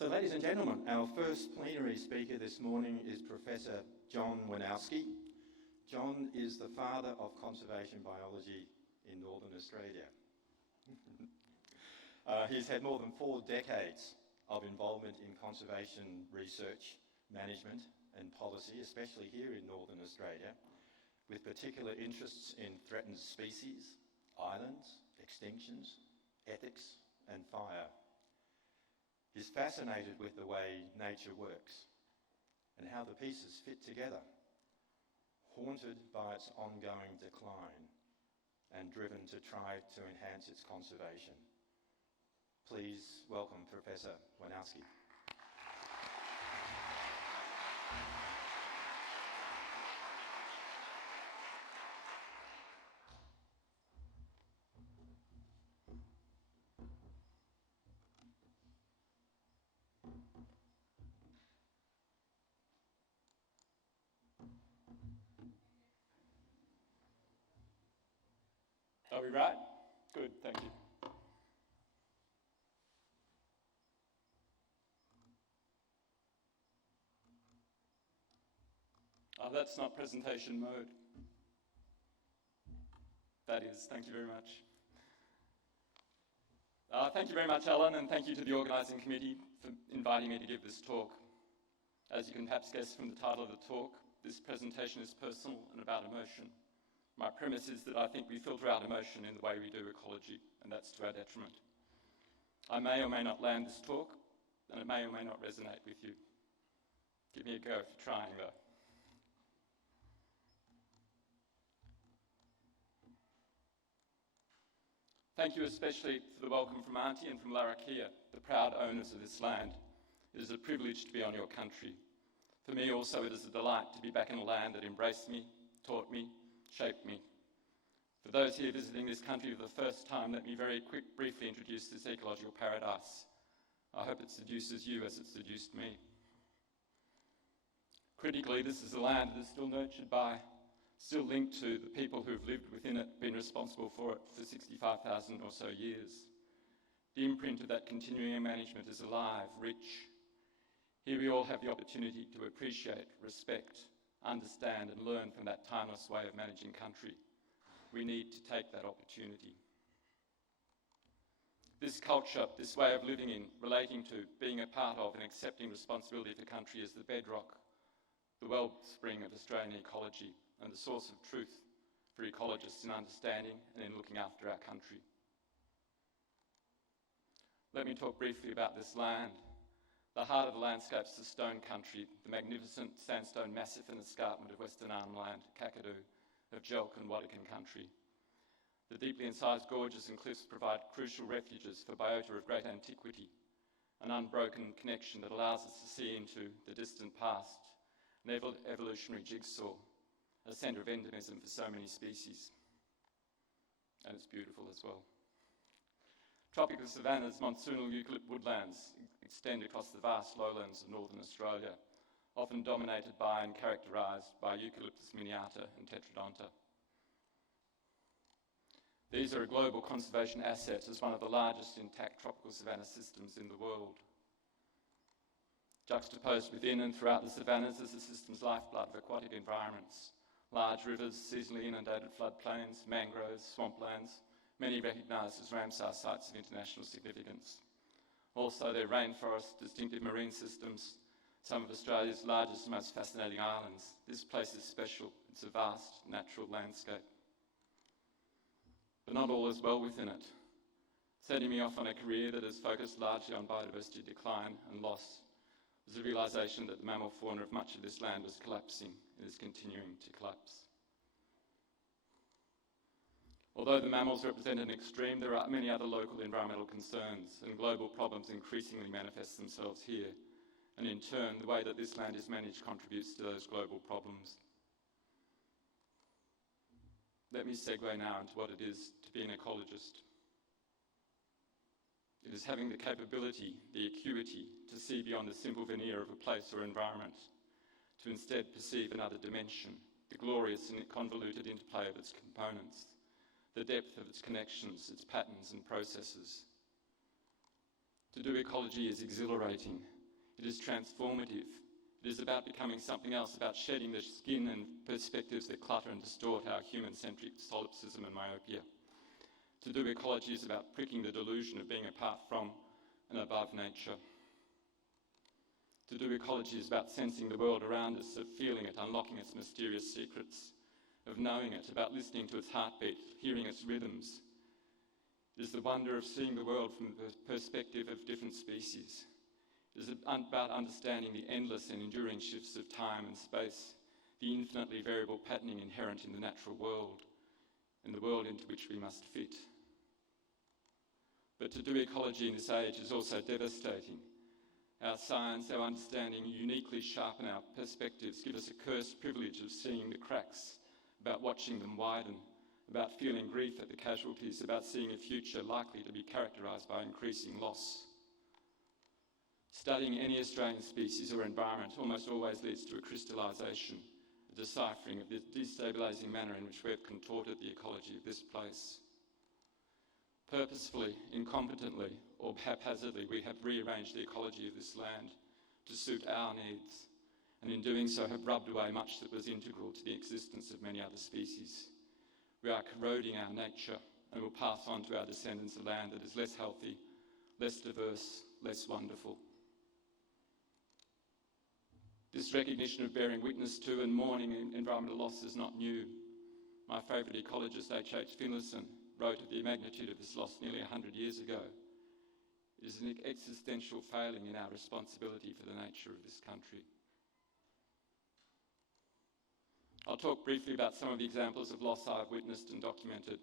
So, ladies and gentlemen, our first plenary speaker this morning is Professor John Woinarski. John is the father of conservation biology in Northern Australia. He's had more than 4 decades of involvement in conservation research, management and policy, especially here in Northern Australia, with particular interests in threatened species, islands, extinctions, ethics and fire. He's fascinated with the way nature works and how the pieces fit together, haunted by its ongoing decline and driven to try to enhance its conservation. Please welcome Professor Woinarski. Are we right? Good, thank you. That's not presentation mode. That is, thank you very much. Thank you very much, Alan, and thank you to the organising committee for inviting me to give this talk. As you can perhaps guess from the title of the talk, this presentation is personal and about emotion. My premise is that I think we filter out emotion in the way we do ecology, and that's to our detriment. I may or may not land this talk, and it may or may not resonate with you. Give me a go for trying, though. Thank you especially for the welcome from Auntie and from Larrakia, the proud owners of this land. It is a privilege to be on your country. For me also it is a delight to be back in a land that embraced me, taught me, shaped me. For those here visiting this country for the first time, let me briefly introduce this ecological paradise. I hope it seduces you as it seduced me. Critically, this is a land that is still nurtured by, still linked to the people who've lived within it, been responsible for it for 65,000 or so years. The imprint of that continuing management is alive, rich. Here we all have the opportunity to appreciate, respect, understand and learn from that timeless way of managing country. We need to take that opportunity. This culture, this way of living in, relating to, being a part of and accepting responsibility for country is the bedrock, the wellspring of Australian ecology and the source of truth for ecologists in understanding and in looking after our country. Let me talk briefly about this land. The heart of the landscape is the Stone Country, the magnificent sandstone massif and escarpment of Western Arnhem Land, Kakadu, of Jelk and Wadikan country. The deeply incised gorges and cliffs provide crucial refuges for biota of great antiquity, an unbroken connection that allows us to see into the distant past, an evolutionary jigsaw, a centre of endemism for so many species. And it's beautiful as well. Tropical savannas, monsoonal eucalypt woodlands extend across the vast lowlands of northern Australia, often dominated by and characterised by Eucalyptus miniata and Tetradonta. These are a global conservation asset as one of the largest intact tropical savanna systems in the world. Juxtaposed within and throughout the savannas is the system's lifeblood of aquatic environments, large rivers, seasonally inundated floodplains, mangroves, swamplands, many recognised as Ramsar sites of international significance. Also their rainforests, distinctive marine systems, some of Australia's largest and most fascinating islands. This place is special. It's a vast natural landscape. But not all is well within it. Setting me off on a career that is focused largely on biodiversity decline and loss was the realisation that the mammal fauna of much of this land was collapsing and is continuing to collapse. Although the mammals represent an extreme, there are many other local environmental concerns, and global problems increasingly manifest themselves here. And in turn, the way that this land is managed contributes to those global problems. Let me segue now into what it is to be an ecologist. It is having the capability, the acuity, to see beyond the simple veneer of a place or environment, to instead perceive another dimension, the glorious and convoluted interplay of its components, the depth of its connections, its patterns and processes. To do ecology is exhilarating. It is transformative. It is about becoming something else, about shedding the skin and perspectives that clutter and distort our human-centric solipsism and myopia. To do ecology is about pricking the delusion of being apart from and above nature. To do ecology is about sensing the world around us, of feeling it, unlocking its mysterious secrets, of knowing it, about listening to its heartbeat, hearing its rhythms. It is the wonder of seeing the world from the perspective of different species. It is about understanding the endless and enduring shifts of time and space, the infinitely variable patterning inherent in the natural world, and the world into which we must fit. But to do ecology in this age is also devastating. Our science, our understanding uniquely sharpen our perspectives, give us a cursed privilege of seeing the cracks, about watching them widen, about feeling grief at the casualties, about seeing a future likely to be characterised by increasing loss. Studying any Australian species or environment almost always leads to a crystallisation, a deciphering of the destabilising manner in which we have contorted the ecology of this place. Purposefully, incompetently, or haphazardly, we have rearranged the ecology of this land to suit our needs, and in doing so have rubbed away much that was integral to the existence of many other species. We are corroding our nature and will pass on to our descendants a land that is less healthy, less diverse, less wonderful. This recognition of bearing witness to and mourning environmental loss is not new. My favourite ecologist, H.H. Finlayson, wrote of the magnitude of this loss nearly 100 years ago. It is an existential failing in our responsibility for the nature of this country. I'll talk briefly about some of the examples of loss I've witnessed and documented.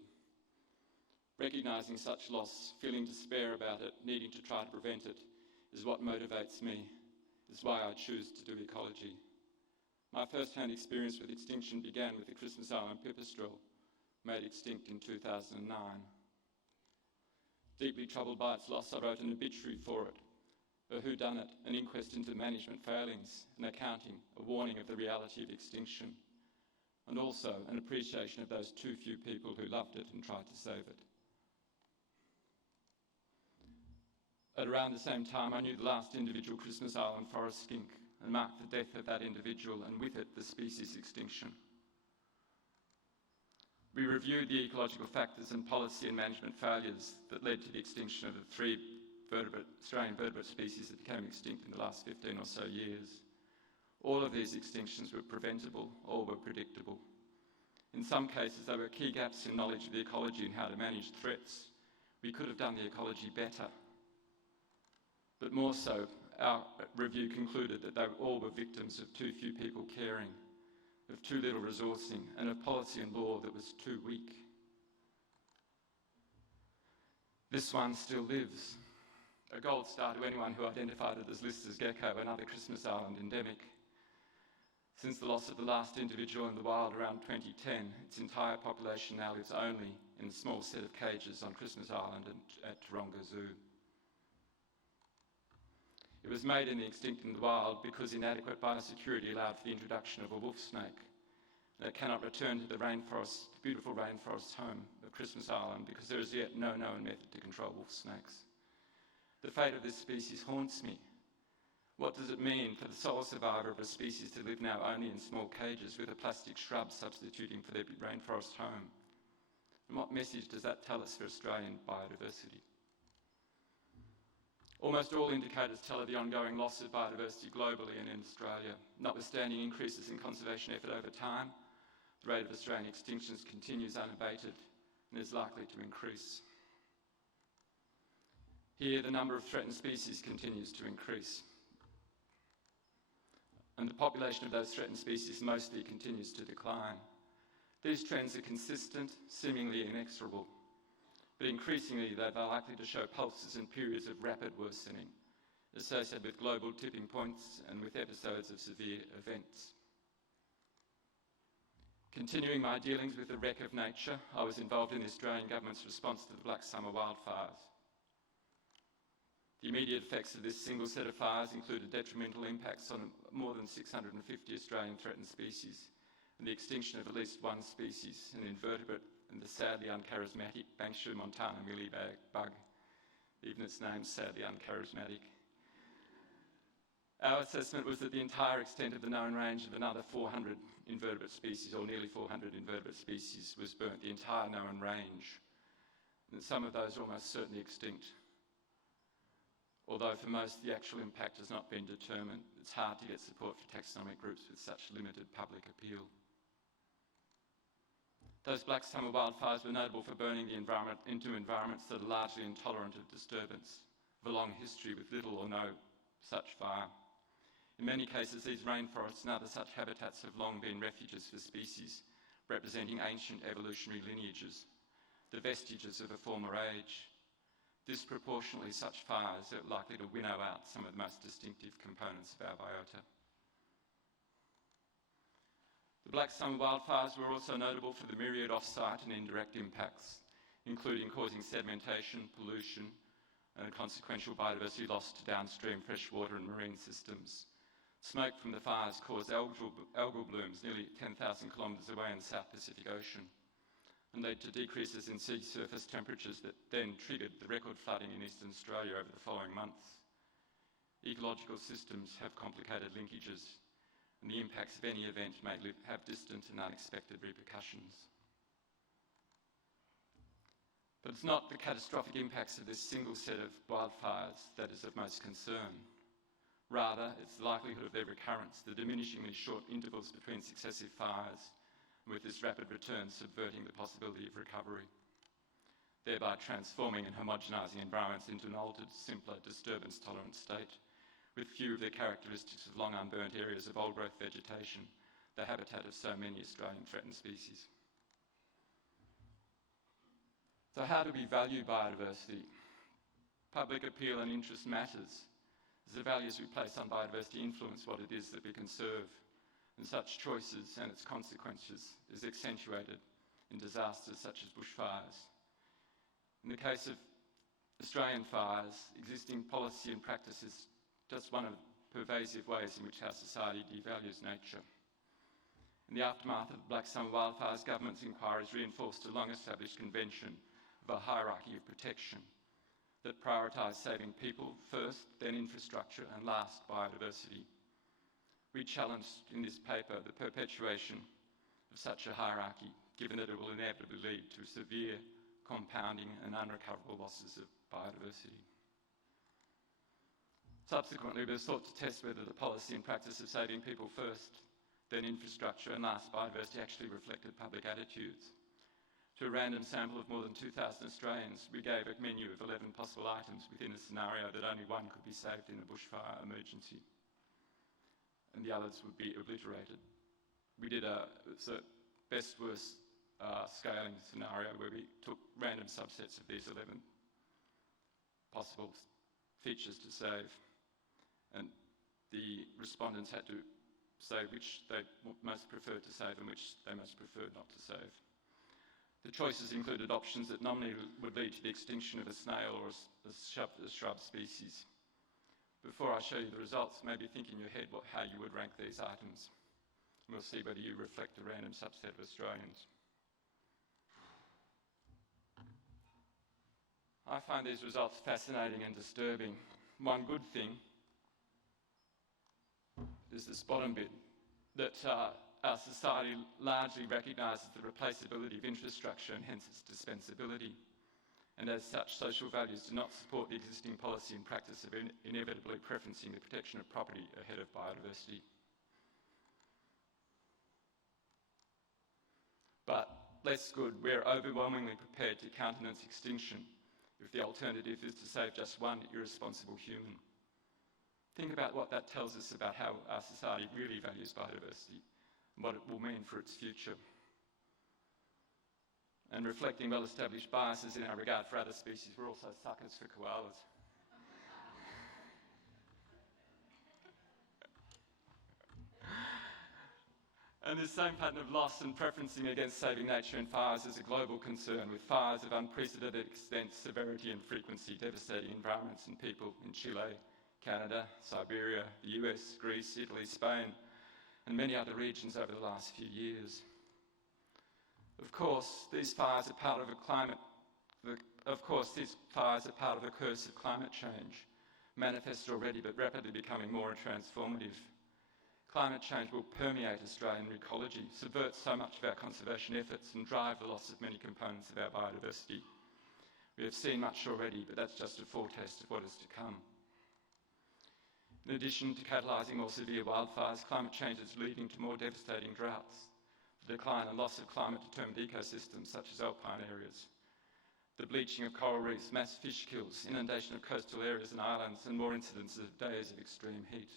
Recognising such loss, feeling despair about it, needing to try to prevent it, is what motivates me. It's why I choose to do ecology. My first-hand experience with extinction began with the Christmas Island pipistrelle, made extinct in 2009. Deeply troubled by its loss, I wrote an obituary for it, a whodunit, an inquest into management failings, an accounting, a warning of the reality of extinction, and also an appreciation of those too few people who loved it and tried to save it. At around the same time, I knew the last individual Christmas Island forest skink and marked the death of that individual and with it the species extinction. We reviewed the ecological factors and policy and management failures that led to the extinction of the 3 Australian vertebrate species that became extinct in the last 15 or so years. All of these extinctions were preventable, all were predictable. In some cases, there were key gaps in knowledge of the ecology and how to manage threats. We could have done the ecology better. But more so, our review concluded that they all were victims of too few people caring, of too little resourcing, and of policy and law that was too weak. This one still lives, a gold star to anyone who identified it as Lister's gecko, another Christmas Island endemic. Since the loss of the last individual in the wild around 2010, its entire population now lives only in a small set of cages on Christmas Island and at Taronga Zoo. It was made in the extinct in the wild because inadequate biosecurity allowed for the introduction of a wolf snake that cannot return to the rainforest, the beautiful rainforest home of Christmas Island, because there is yet no known method to control wolf snakes. The fate of this species haunts me. What does it mean for the sole survivor of a species to live now only in small cages with a plastic shrub substituting for their rainforest home? And what message does that tell us for Australian biodiversity? Almost all indicators tell of the ongoing loss of biodiversity globally and in Australia. Notwithstanding increases in conservation effort over time, the rate of Australian extinctions continues unabated and is likely to increase. Here, the number of threatened species continues to increase. And the population of those threatened species mostly continues to decline. These trends are consistent, seemingly inexorable, but increasingly they're likely to show pulses and periods of rapid worsening, associated with global tipping points and with episodes of severe events. Continuing my dealings with the wreck of nature, I was involved in the Australian government's response to the Black Summer wildfires. The immediate effects of this single set of fires included detrimental impacts on more than 650 Australian threatened species and the extinction of at least one species, an invertebrate and the sadly uncharismatic Banksia montana mealybug. even its name sadly uncharismatic. Our assessment was that the entire extent of the known range of another 400 invertebrate species, or nearly 400 invertebrate species, was burnt, the entire known range. And some of those are almost certainly extinct. Although for most the actual impact has not been determined, it's hard to get support for taxonomic groups with such limited public appeal. Those black summer wildfires were notable for burning the environment into environments that are largely intolerant of disturbance, of a long history with little or no such fire. In many cases, these rainforests and other such habitats have long been refuges for species representing ancient evolutionary lineages, the vestiges of a former age. Disproportionately, such fires are likely to winnow out some of the most distinctive components of our biota. The black summer wildfires were also notable for the myriad off-site and indirect impacts, including causing sedimentation, pollution, and consequential biodiversity loss to downstream freshwater and marine systems. Smoke from the fires caused algal blooms nearly 10,000 kilometres away in the South Pacific Ocean and led to decreases in sea surface temperatures that then triggered the record flooding in eastern Australia over the following months. Ecological systems have complicated linkages, and the impacts of any event may have distant and unexpected repercussions. But it's not the catastrophic impacts of this single set of wildfires that is of most concern. Rather, it's the likelihood of their recurrence, the diminishingly short intervals between successive fires, and with this rapid return subverting the possibility of recovery, thereby transforming and homogenising environments into an altered, simpler, disturbance-tolerant state, with few of the characteristics of long unburnt areas of old-growth vegetation, the habitat of so many Australian threatened species. So how do we value biodiversity? Public appeal and interest matters, as the values we place on biodiversity influence what it is that we conserve, and such choices and its consequences is accentuated in disasters such as bushfires. In the case of Australian fires, existing policy and practice is just one of the pervasive ways in which our society devalues nature. In the aftermath of the Black Summer wildfires, government's inquiries reinforced a long-established convention of a hierarchy of protection that prioritised saving people first, then infrastructure, and last biodiversity. We challenged in this paper the perpetuation of such a hierarchy, given that it will inevitably lead to severe compounding and unrecoverable losses of biodiversity. Subsequently, we sought to test whether the policy and practice of saving people first, then infrastructure, and last biodiversity actually reflected public attitudes. To a random sample of more than 2,000 Australians, we gave a menu of 11 possible items within a scenario that only one could be saved in a bushfire emergency, and the others would be obliterated. We did a best-worst scaling scenario where we took random subsets of these 11 possible features to save, and the respondents had to say which they most preferred to save and which they most preferred not to save. The choices included options that nominally would lead to the extinction of a snail or a shrub species. Before I show you the results, maybe think in your head how you would rank these items. We'll see whether you reflect a random subset of Australians. I find these results fascinating and disturbing. One good thing is this bottom bit, that our society largely recognises the replaceability of infrastructure and hence its dispensability. And as such, social values do not support the existing policy and practice of inevitably preferencing the protection of property ahead of biodiversity. But less good, we're overwhelmingly prepared to countenance extinction if the alternative is to save just one irresponsible human. Think about what that tells us about how our society really values biodiversity and what it will mean for its future. And reflecting well-established biases in our regard for other species, we're also suckers for koalas. And this same pattern of loss and preferencing against saving nature in fires is a global concern, with fires of unprecedented extent, severity and frequency devastating environments and people in Chile, Canada, Siberia, the US, Greece, Italy, Spain, and many other regions over the last few years. Of course, these fires are part of a climate, the Of course, these fires are part of the curse of climate change, manifested already but rapidly becoming more transformative. Climate change will permeate Australian ecology, subvert so much of our conservation efforts and drive the loss of many components of our biodiversity. We have seen much already, but that's just a foretaste of what is to come. In addition to catalysing more severe wildfires, climate change is leading to more devastating droughts, the decline and loss of climate-determined ecosystems such as alpine areas, the bleaching of coral reefs, mass fish kills, inundation of coastal areas and islands, and more incidences of days of extreme heat.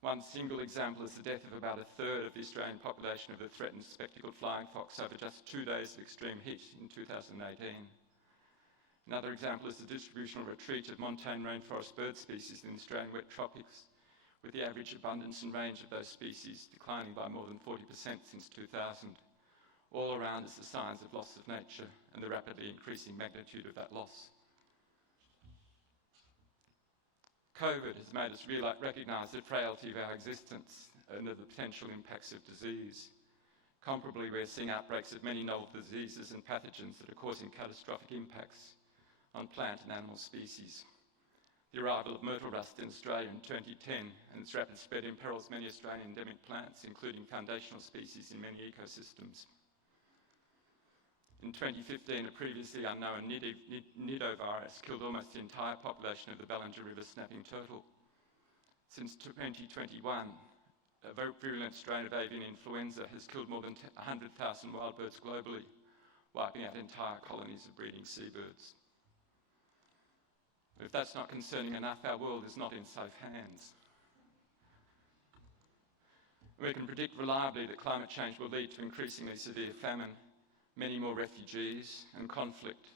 One single example is the death of about a third of the Australian population of the threatened spectacled flying fox over just 2 days of extreme heat in 2018. Another example is the distributional retreat of montane rainforest bird species in the Australian wet tropics, with the average abundance and range of those species declining by more than 40% since 2000. All around is the signs of loss of nature and the rapidly increasing magnitude of that loss. COVID has made us recognise the frailty of our existence and of the potential impacts of disease. Comparably, we're seeing outbreaks of many novel diseases and pathogens that are causing catastrophic impacts on plant and animal species. The arrival of myrtle rust in Australia in 2010 and its rapid spread imperils many Australian endemic plants, including foundational species in many ecosystems. In 2015, a previously unknown nidovirus killed almost the entire population of the Ballinger River snapping turtle. Since 2021, a very virulent strain of avian influenza has killed more than 100,000 wild birds globally, wiping out entire colonies of breeding seabirds. If that's not concerning enough, our world is not in safe hands. We can predict reliably that climate change will lead to increasingly severe famine, many more refugees and conflict,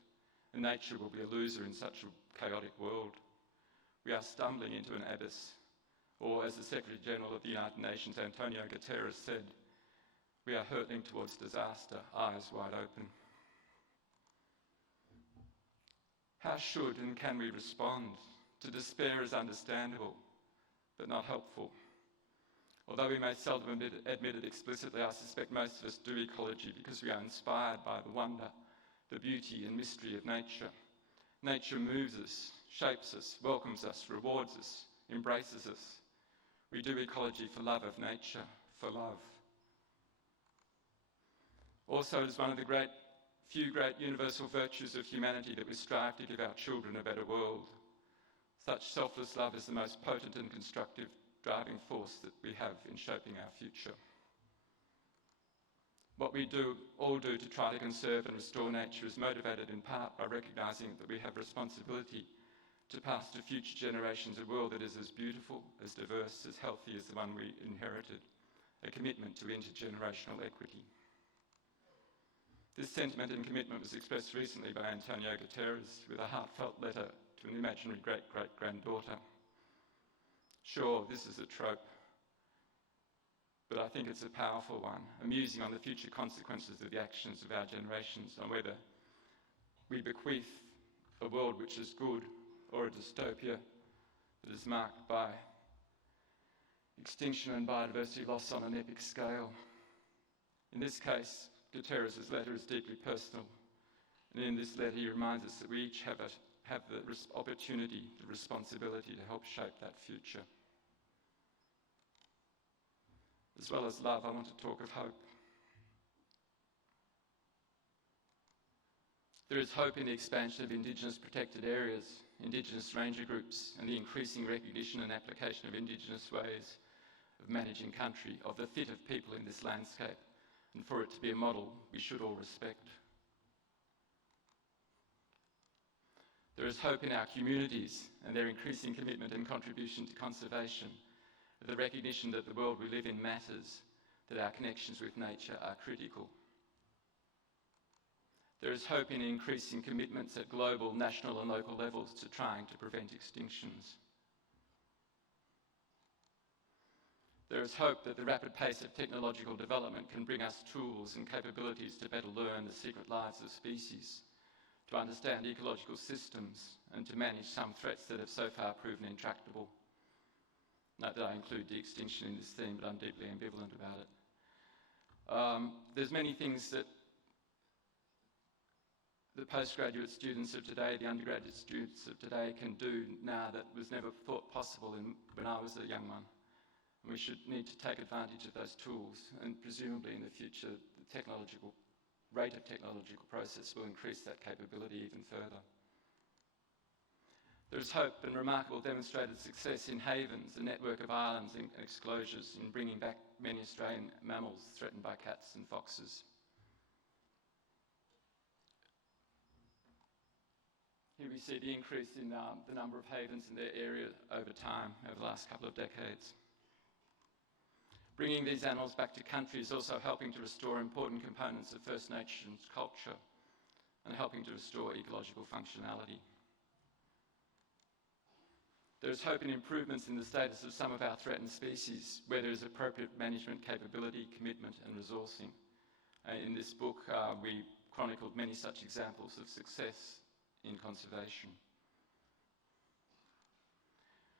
and nature will be a loser in such a chaotic world. We are stumbling into an abyss, or as the Secretary-General of the United Nations, Antonio Guterres, said, we are hurtling towards disaster, eyes wide open. How should and can we respond? To despair is understandable, but not helpful. Although we may seldom admit it explicitly, I suspect most of us do ecology because we are inspired by the wonder, the beauty and mystery of nature. Nature moves us, shapes us, welcomes us, rewards us, embraces us. We do ecology for love of nature, for love. Also, it is one of the few great universal virtues of humanity that we strive to give our children a better world. Such selfless love is the most potent and constructive driving force that we have in shaping our future. What we all do to try to conserve and restore nature is motivated in part by recognising that we have responsibility to pass to future generations a world that is as beautiful, as diverse, as healthy as the one we inherited, a commitment to intergenerational equity. This sentiment and commitment was expressed recently by Antonio Guterres with a heartfelt letter to an imaginary great-great-granddaughter. Sure, this is a trope, but I think it's a powerful one, musing on the future consequences of the actions of our generations, on whether we bequeath a world which is good or a dystopia that is marked by extinction and biodiversity loss on an epic scale. In this case, Guterres' letter is deeply personal, and in this letter he reminds us that we each have the opportunity, the responsibility to help shape that future. As well as love, I want to talk of hope. There is hope in the expansion of Indigenous protected areas, Indigenous ranger groups, and the increasing recognition and application of Indigenous ways of managing country, of the fit of people in this landscape, and for it to be a model we should all respect. There is hope in our communities and their increasing commitment and contribution to conservation, the recognition that the world we live in matters, that our connections with nature are critical. There is hope in increasing commitments at global, national and local levels to trying to prevent extinctions. There is hope that the rapid pace of technological development can bring us tools and capabilities to better learn the secret lives of species, to understand ecological systems, and to manage some threats that have so far proven intractable. Note that I include de-extinction in this theme, but I'm deeply ambivalent about it. There's many things that the postgraduate students of today, the undergraduate students of today can do now that was never thought possible when I was a young one. And we should need to take advantage of those tools, and presumably in the future the rate of technological process will increase that capability even further. There is hope and remarkable demonstrated success in havens, a network of islands and exclosures in bringing back many Australian mammals threatened by cats and foxes. Here we see the increase in the number of havens in their area over time, over the last couple of decades. Bringing these animals back to country is also helping to restore important components of First Nations culture and helping to restore ecological functionality. There is hope in improvements in the status of some of our threatened species, where there is appropriate management capability, commitment and resourcing. In this book, we chronicled many such examples of success in conservation.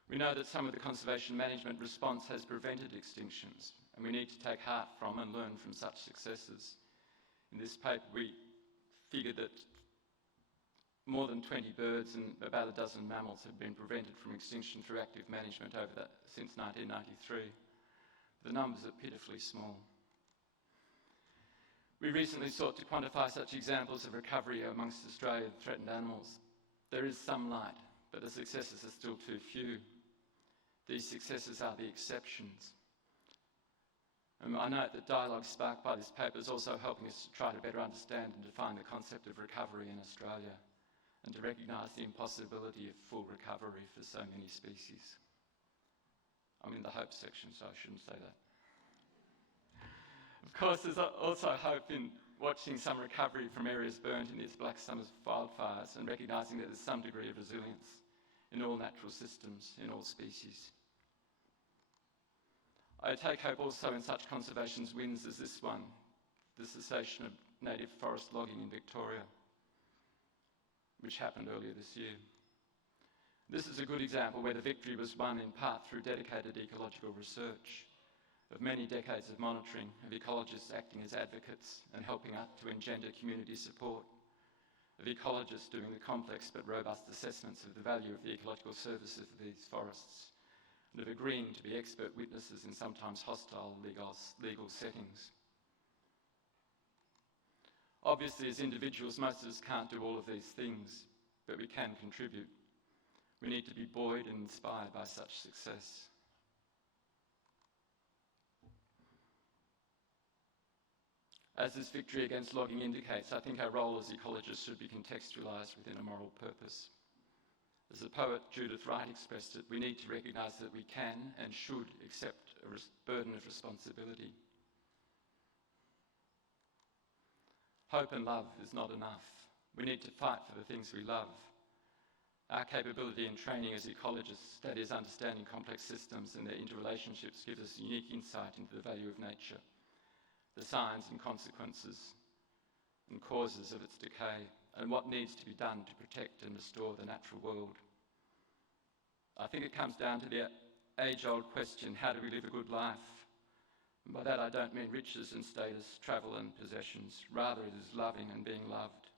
We know that some of the conservation management response has prevented extinctions, and we need to take heart from and learn from such successes. In this paper, we figured that more than 20 birds and about a dozen mammals have been prevented from extinction through active management since 1993. The numbers are pitifully small. We recently sought to quantify such examples of recovery amongst Australian threatened animals. There is some light, but the successes are still too few. These successes are the exceptions. And I note that dialogue sparked by this paper is also helping us to try to better understand and define the concept of recovery in Australia, and to recognise the impossibility of full recovery for so many species. I'm in the hope section, so I shouldn't say that. Of course, there's also hope in watching some recovery from areas burnt in these Black Summer wildfires and recognising that there's some degree of resilience in all natural systems, in all species. I take hope also in such conservation wins as this one, the cessation of native forest logging in Victoria, which happened earlier this year. This is a good example where the victory was won in part through dedicated ecological research, of many decades of monitoring, of ecologists acting as advocates and helping us to engender community support, of ecologists doing the complex but robust assessments of the value of the ecological services of these forests, and of agreeing to be expert witnesses in sometimes hostile legal settings. Obviously, as individuals, most of us can't do all of these things, but we can contribute. We need to be buoyed and inspired by such success. As this victory against logging indicates, I think our role as ecologists should be contextualised within a moral purpose. As the poet Judith Wright expressed it, we need to recognise that we can and should accept a burden of responsibility. Hope and love is not enough. We need to fight for the things we love. Our capability and training as ecologists, that is, understanding complex systems and their interrelationships, gives us unique insight into the value of nature, the signs and consequences and causes of its decay, and what needs to be done to protect and restore the natural world. I think it comes down to the age-old question, how do we live a good life? And by that I don't mean riches and status, travel and possessions. Rather it is loving and being loved,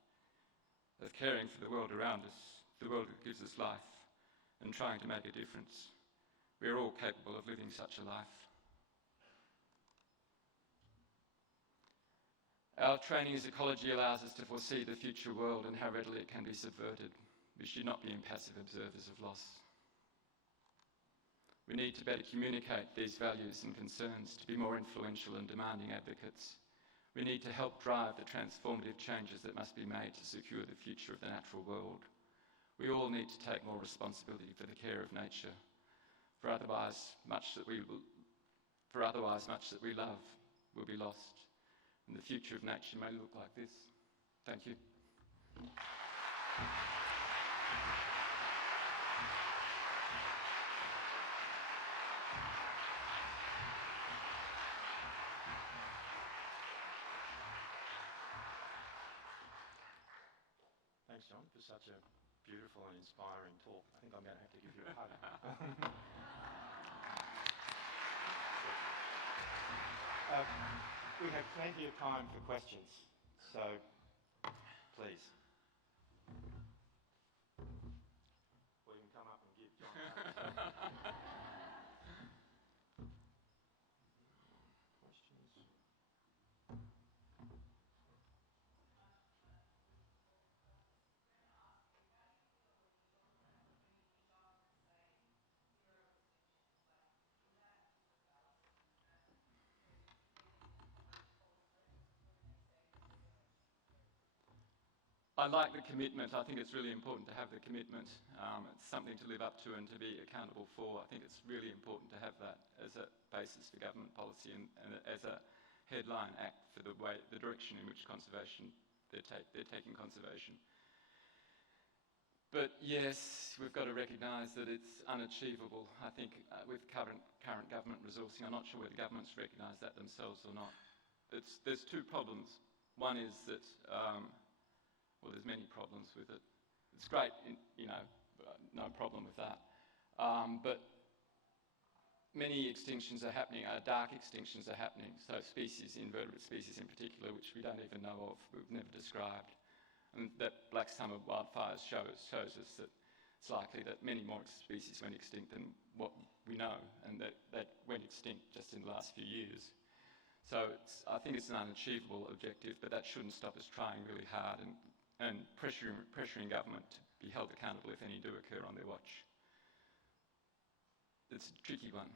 of caring for the world around us, the world that gives us life, and trying to make a difference. We are all capable of living such a life. Our training as ecology allows us to foresee the future world and how readily it can be subverted. We should not be impassive observers of loss. We need to better communicate these values and concerns to be more influential and demanding advocates. We need to help drive the transformative changes that must be made to secure the future of the natural world. We all need to take more responsibility for the care of nature, for otherwise much that we love will be lost. And the future of nature may look like this. Thank you. Thanks, John, for such a beautiful and inspiring talk. I think I'm going to have to give you a hug. We have plenty of time for questions, so please. I like the commitment. I think it's really important to have the commitment. It's something to live up to and to be accountable for. I think it's really important to have that as a basis for government policy and as a headline act for the direction in which conservation they're taking conservation. But yes, we've got to recognise that it's unachievable. I think with current government resourcing, I'm not sure whether governments recognise that themselves or not. There's two problems. One is that, well, there's many problems with it. It's great, no problem with that. But many extinctions are happening, dark extinctions are happening. So species, invertebrate species in particular, which we don't even know of, we've never described. And that Black Summer wildfires shows us that it's likely that many more species went extinct than what we know, and that went extinct just in the last few years. So I think it's an unachievable objective, but that shouldn't stop us trying really hard and pressuring government to be held accountable if any do occur on their watch. It's a tricky one.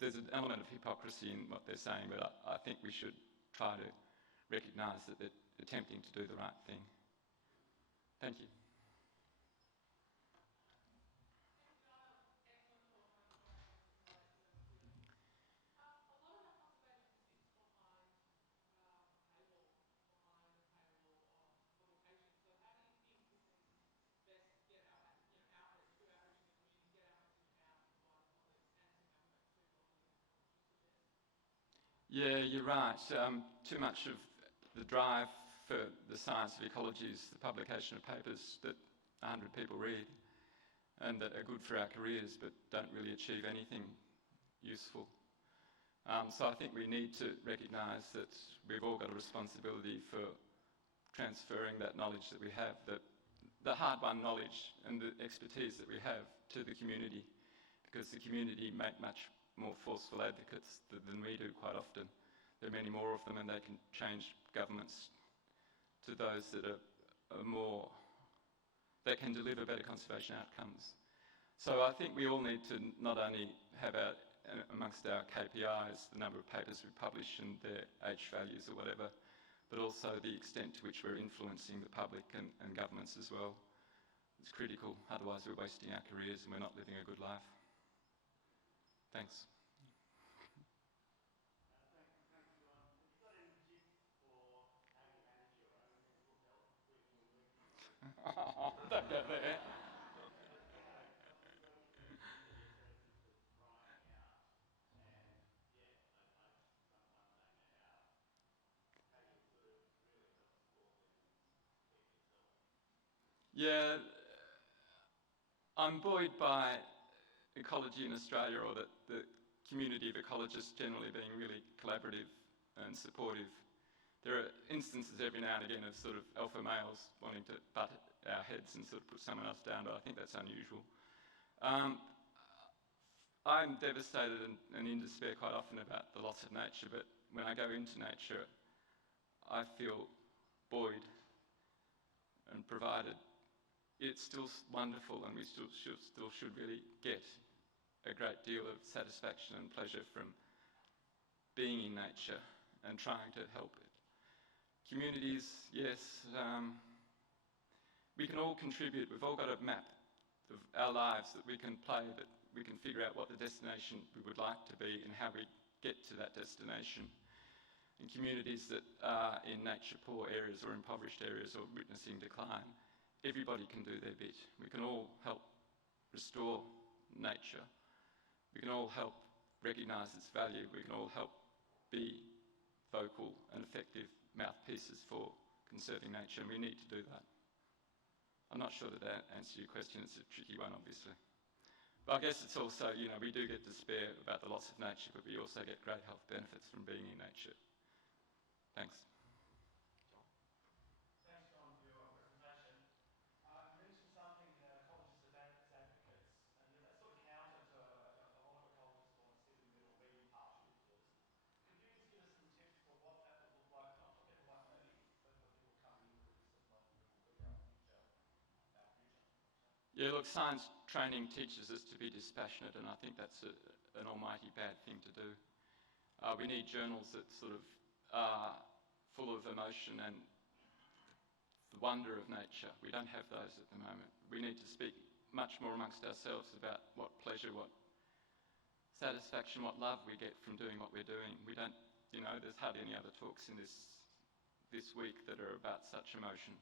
There's an element of hypocrisy in what they're saying, but I think we should try to recognise that they're attempting to do the right thing. Thank you. Yeah, you're right. Too much of the drive for the science of ecology is the publication of papers that 100 people read and that are good for our careers but don't really achieve anything useful. So I think we need to recognise that we've all got a responsibility for transferring that knowledge that we have, the hard-won knowledge and the expertise that we have to the community, because the community make much more forceful advocates than we do quite often. There are many more of them, and they can change governments to those that are more, that can deliver better conservation outcomes. So I think we all need to not only have amongst our KPIs the number of papers we publish and their H values or whatever, but also the extent to which we're influencing the public and governments as well. It's critical, otherwise we're wasting our careers and we're not living a good life. Thanks. Thanks, John. Have you got any tips for how you manage your own mental health when you're working? Don't go there. Yeah, I'm buoyed by ecology in Australia, or the community of ecologists generally being really collaborative and supportive. There are instances every now and again of sort of alpha males wanting to butt our heads and sort of put someone else down, but I think that's unusual. I'm devastated and in despair quite often about the loss of nature, but when I go into nature, I feel buoyed and provided. It's still wonderful, and we still should really get a great deal of satisfaction and pleasure from being in nature and trying to help it. Communities, yes, we can all contribute. We've all got a map of our lives that we can play, that we can figure out what the destination we would like to be and how we get to that destination. In communities that are in nature-poor areas or impoverished areas or witnessing decline, everybody can do their bit. We can all help restore nature. We can all help recognise its value. We can all help be vocal and effective mouthpieces for conserving nature, and we need to do that. I'm not sure that answers your question. It's a tricky one, obviously. But I guess it's also, we do get despair about the loss of nature, but we also get great health benefits from being in nature. Thanks. Yeah, look, science training teaches us to be dispassionate, and I think that's an almighty bad thing to do. We need journals that sort of are full of emotion and the wonder of nature. We don't have those at the moment. We need to speak much more amongst ourselves about what pleasure, what satisfaction, what love we get from doing what we're doing. We don't, there's hardly any other talks in this week that are about such emotion.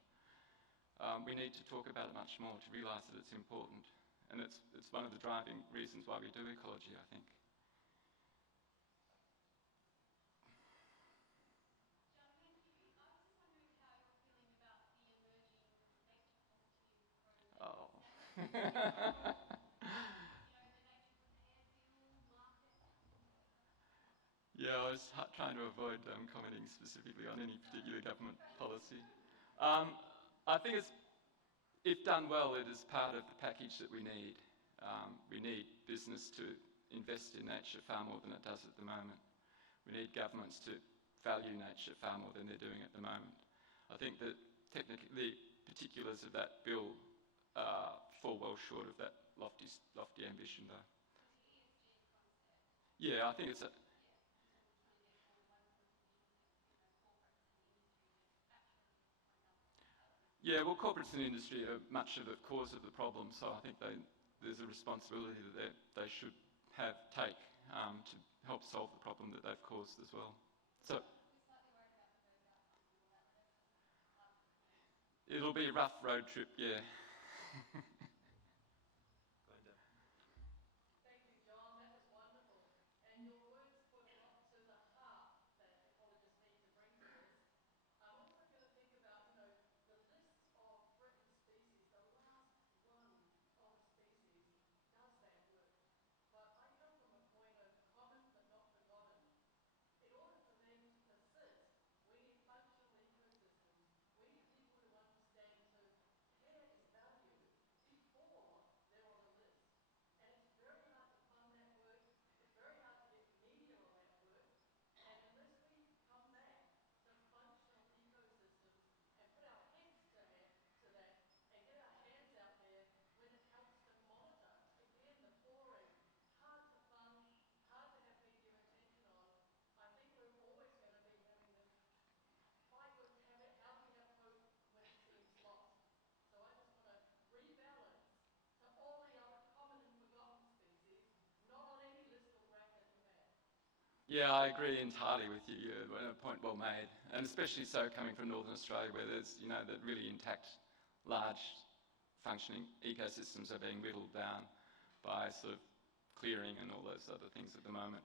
We need to talk about it much more to realise that it's important. And it's one of the driving reasons why we do ecology, I think. John, thank you. I was just wondering how you're feeling about the emerging nature positive pro-nature Oh. standards. The nature repair bill, market. Yeah, I was trying to avoid commenting specifically on any particular government policy. I think if done well, it is part of the package that we need. We need business to invest in nature far more than it does at the moment. We need governments to value nature far more than they're doing at the moment. I think that technically the particulars of that bill fall well short of that lofty ambition, though. Yeah, I think it's a... Yeah, well, corporates and industry are much of the cause of the problem, so I think there's a responsibility that they should take to help solve the problem that they've caused as well. So it'll be a rough road trip, yeah. Thank you, John. That was wonderful. And your words put a lot to the heart that ecologists need to bring to this. I'm also going to think about, the lists of threatened species. The last one of a species does that work. But I come from a point of common but not forgotten. In order for them to persist, we need functional ecosystems. We need people who understand care is valued before they're on a list. And it's very hard to fund that work. It's very hard to get media on that work. And unless we come back to functional ecosystems and put our heads to that and get our hands out there when it helps to monitor, again, the boring, hard to fund, hard to have media attention on, I think we're always going to be having this fight with how do we have hope when it seems lost. So I just want to rebalance to all the other common and forgotten species, not on any list or bracket you have. Yeah, I agree entirely with you. A point well made, and especially so coming from Northern Australia, where there's the really intact, large, functioning ecosystems are being whittled down by sort of clearing and all those other things at the moment.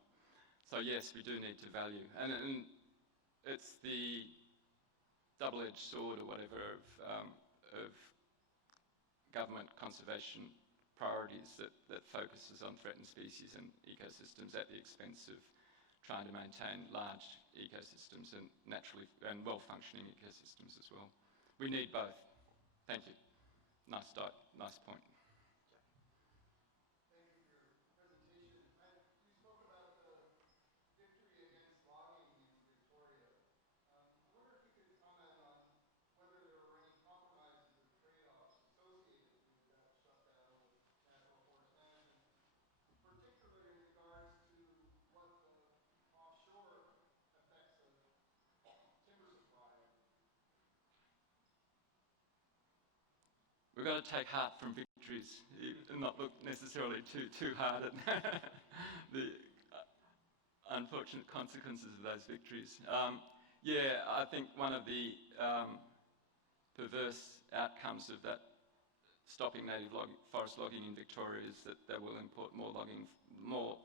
So yes, we do need to value, and it's the double-edged sword or whatever of government conservation priorities that focuses on threatened species and ecosystems at the expense of trying to maintain large ecosystems and naturally and well-functioning ecosystems as well. We need both. Thank you. Nice point. Thank you for your presentation. You spoke about the victory against logging in Victoria. I wonder if you could comment on whether there were any compromises or trade-offs associated with that shutdown of natural forest management, particularly in regards to what the offshore effects of timber supply are. We've got to take heart from victories and not look necessarily too hard at the unfortunate consequences of those victories. Yeah, I think one of the perverse outcomes of that stopping native forest logging in Victoria is that they will import more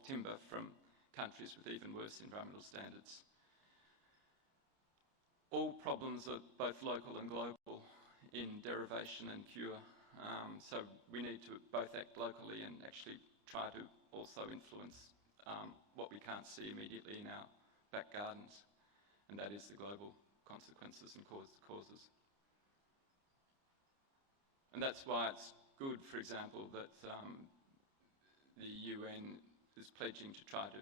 timber from countries with even worse environmental standards. All problems are both local and global in derivation and cure. So we need to both act locally and actually try to also influence what we can't see immediately in our back gardens, and that is the global consequences and causes. And that's why it's good, for example, that the UN is pledging to try to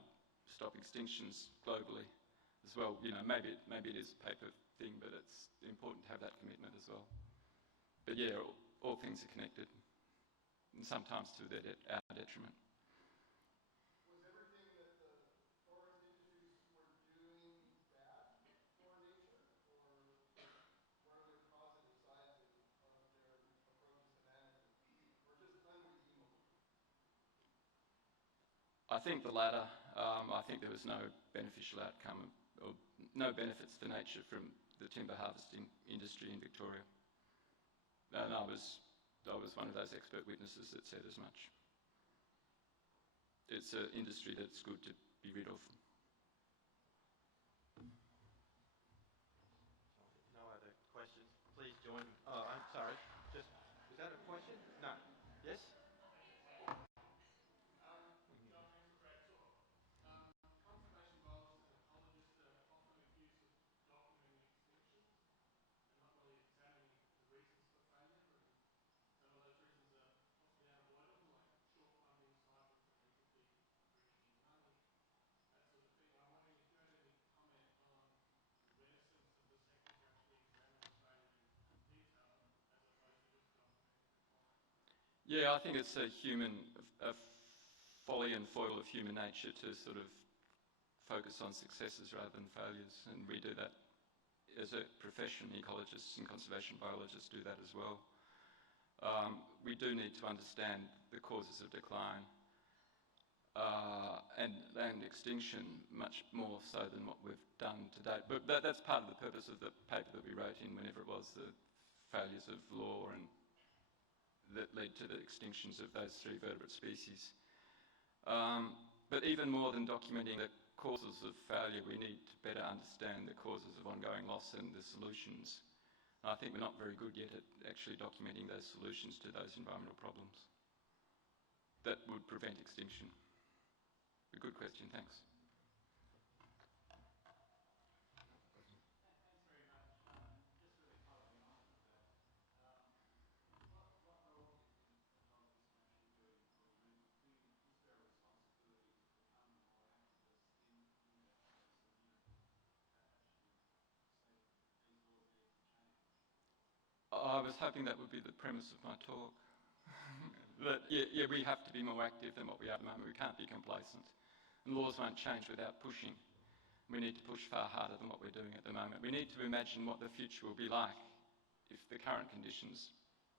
stop extinctions globally as well. Maybe it is a paper thing, but it's important to have that commitment as well. But yeah, all things are connected, and sometimes to our detriment. Was everything that the forest industries were doing bad for nature, or what are the positive sides I think the latter. I think there was no beneficial outcome or no benefits for nature from the timber harvesting industry in Victoria. And I was one of those expert witnesses that said as much. It's an industry that's good to be rid of. No other questions? Please join. Oh, I'm sorry. Was that a question? No. Yes? John, thanks for a great talk. Conservation biologists and ecologists are often accused of documenting extinctions and not really examining the reasons for failure. And some of those reasons are possibly unavoidable, like short funding cycles that need to be bringing in money, that sort of thing. And I'm wondering if you had any comment on the reticence of the sector to actually examine failure in detail as opposed to just documenting decline. Yeah, I think it's a folly and foil of human nature to sort of focus on successes rather than failures, and we do that as a profession. Ecologists and conservation biologists do that as well. We do need to understand the causes of decline and land extinction much more so than what we've done to date. But that's part of the purpose of the paper that we wrote in whenever it was the failures of law and that led to the extinctions of those 3 vertebrate species. But even more than documenting the causes of failure, we need to better understand the causes of ongoing loss and the solutions. I think we're not very good yet at actually documenting those solutions to those environmental problems that would prevent extinction. A good question, thanks. Thanks very much. Just really following on from that, what role do you think ecologists can actually do, or is there a responsibility to become more activists in that space and actually say that these laws need to change? I was hoping that would be the premise of my talk. That, yeah, we have to be more active than what we are at the moment. We can't be complacent. And laws won't change without pushing. We need to push far harder than what we're doing at the moment. We need to imagine what the future will be like if the current conditions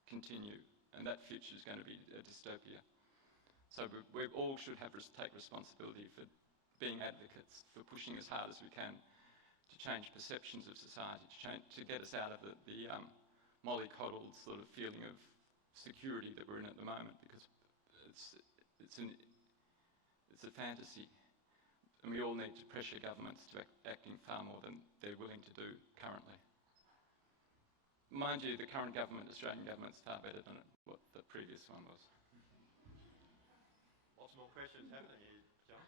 continue, and that future is going to be a dystopia. So we all should take responsibility for being advocates, for pushing as hard as we can to change perceptions of society, to get us out of the mollycoddled sort of feeling of security that we're in at the moment, because it's a fantasy, and we all need to pressure governments to acting far more than they're willing to do currently. Mind you, the current government, Australian government, is far better than what the previous one was. Lots more questions happening here, John.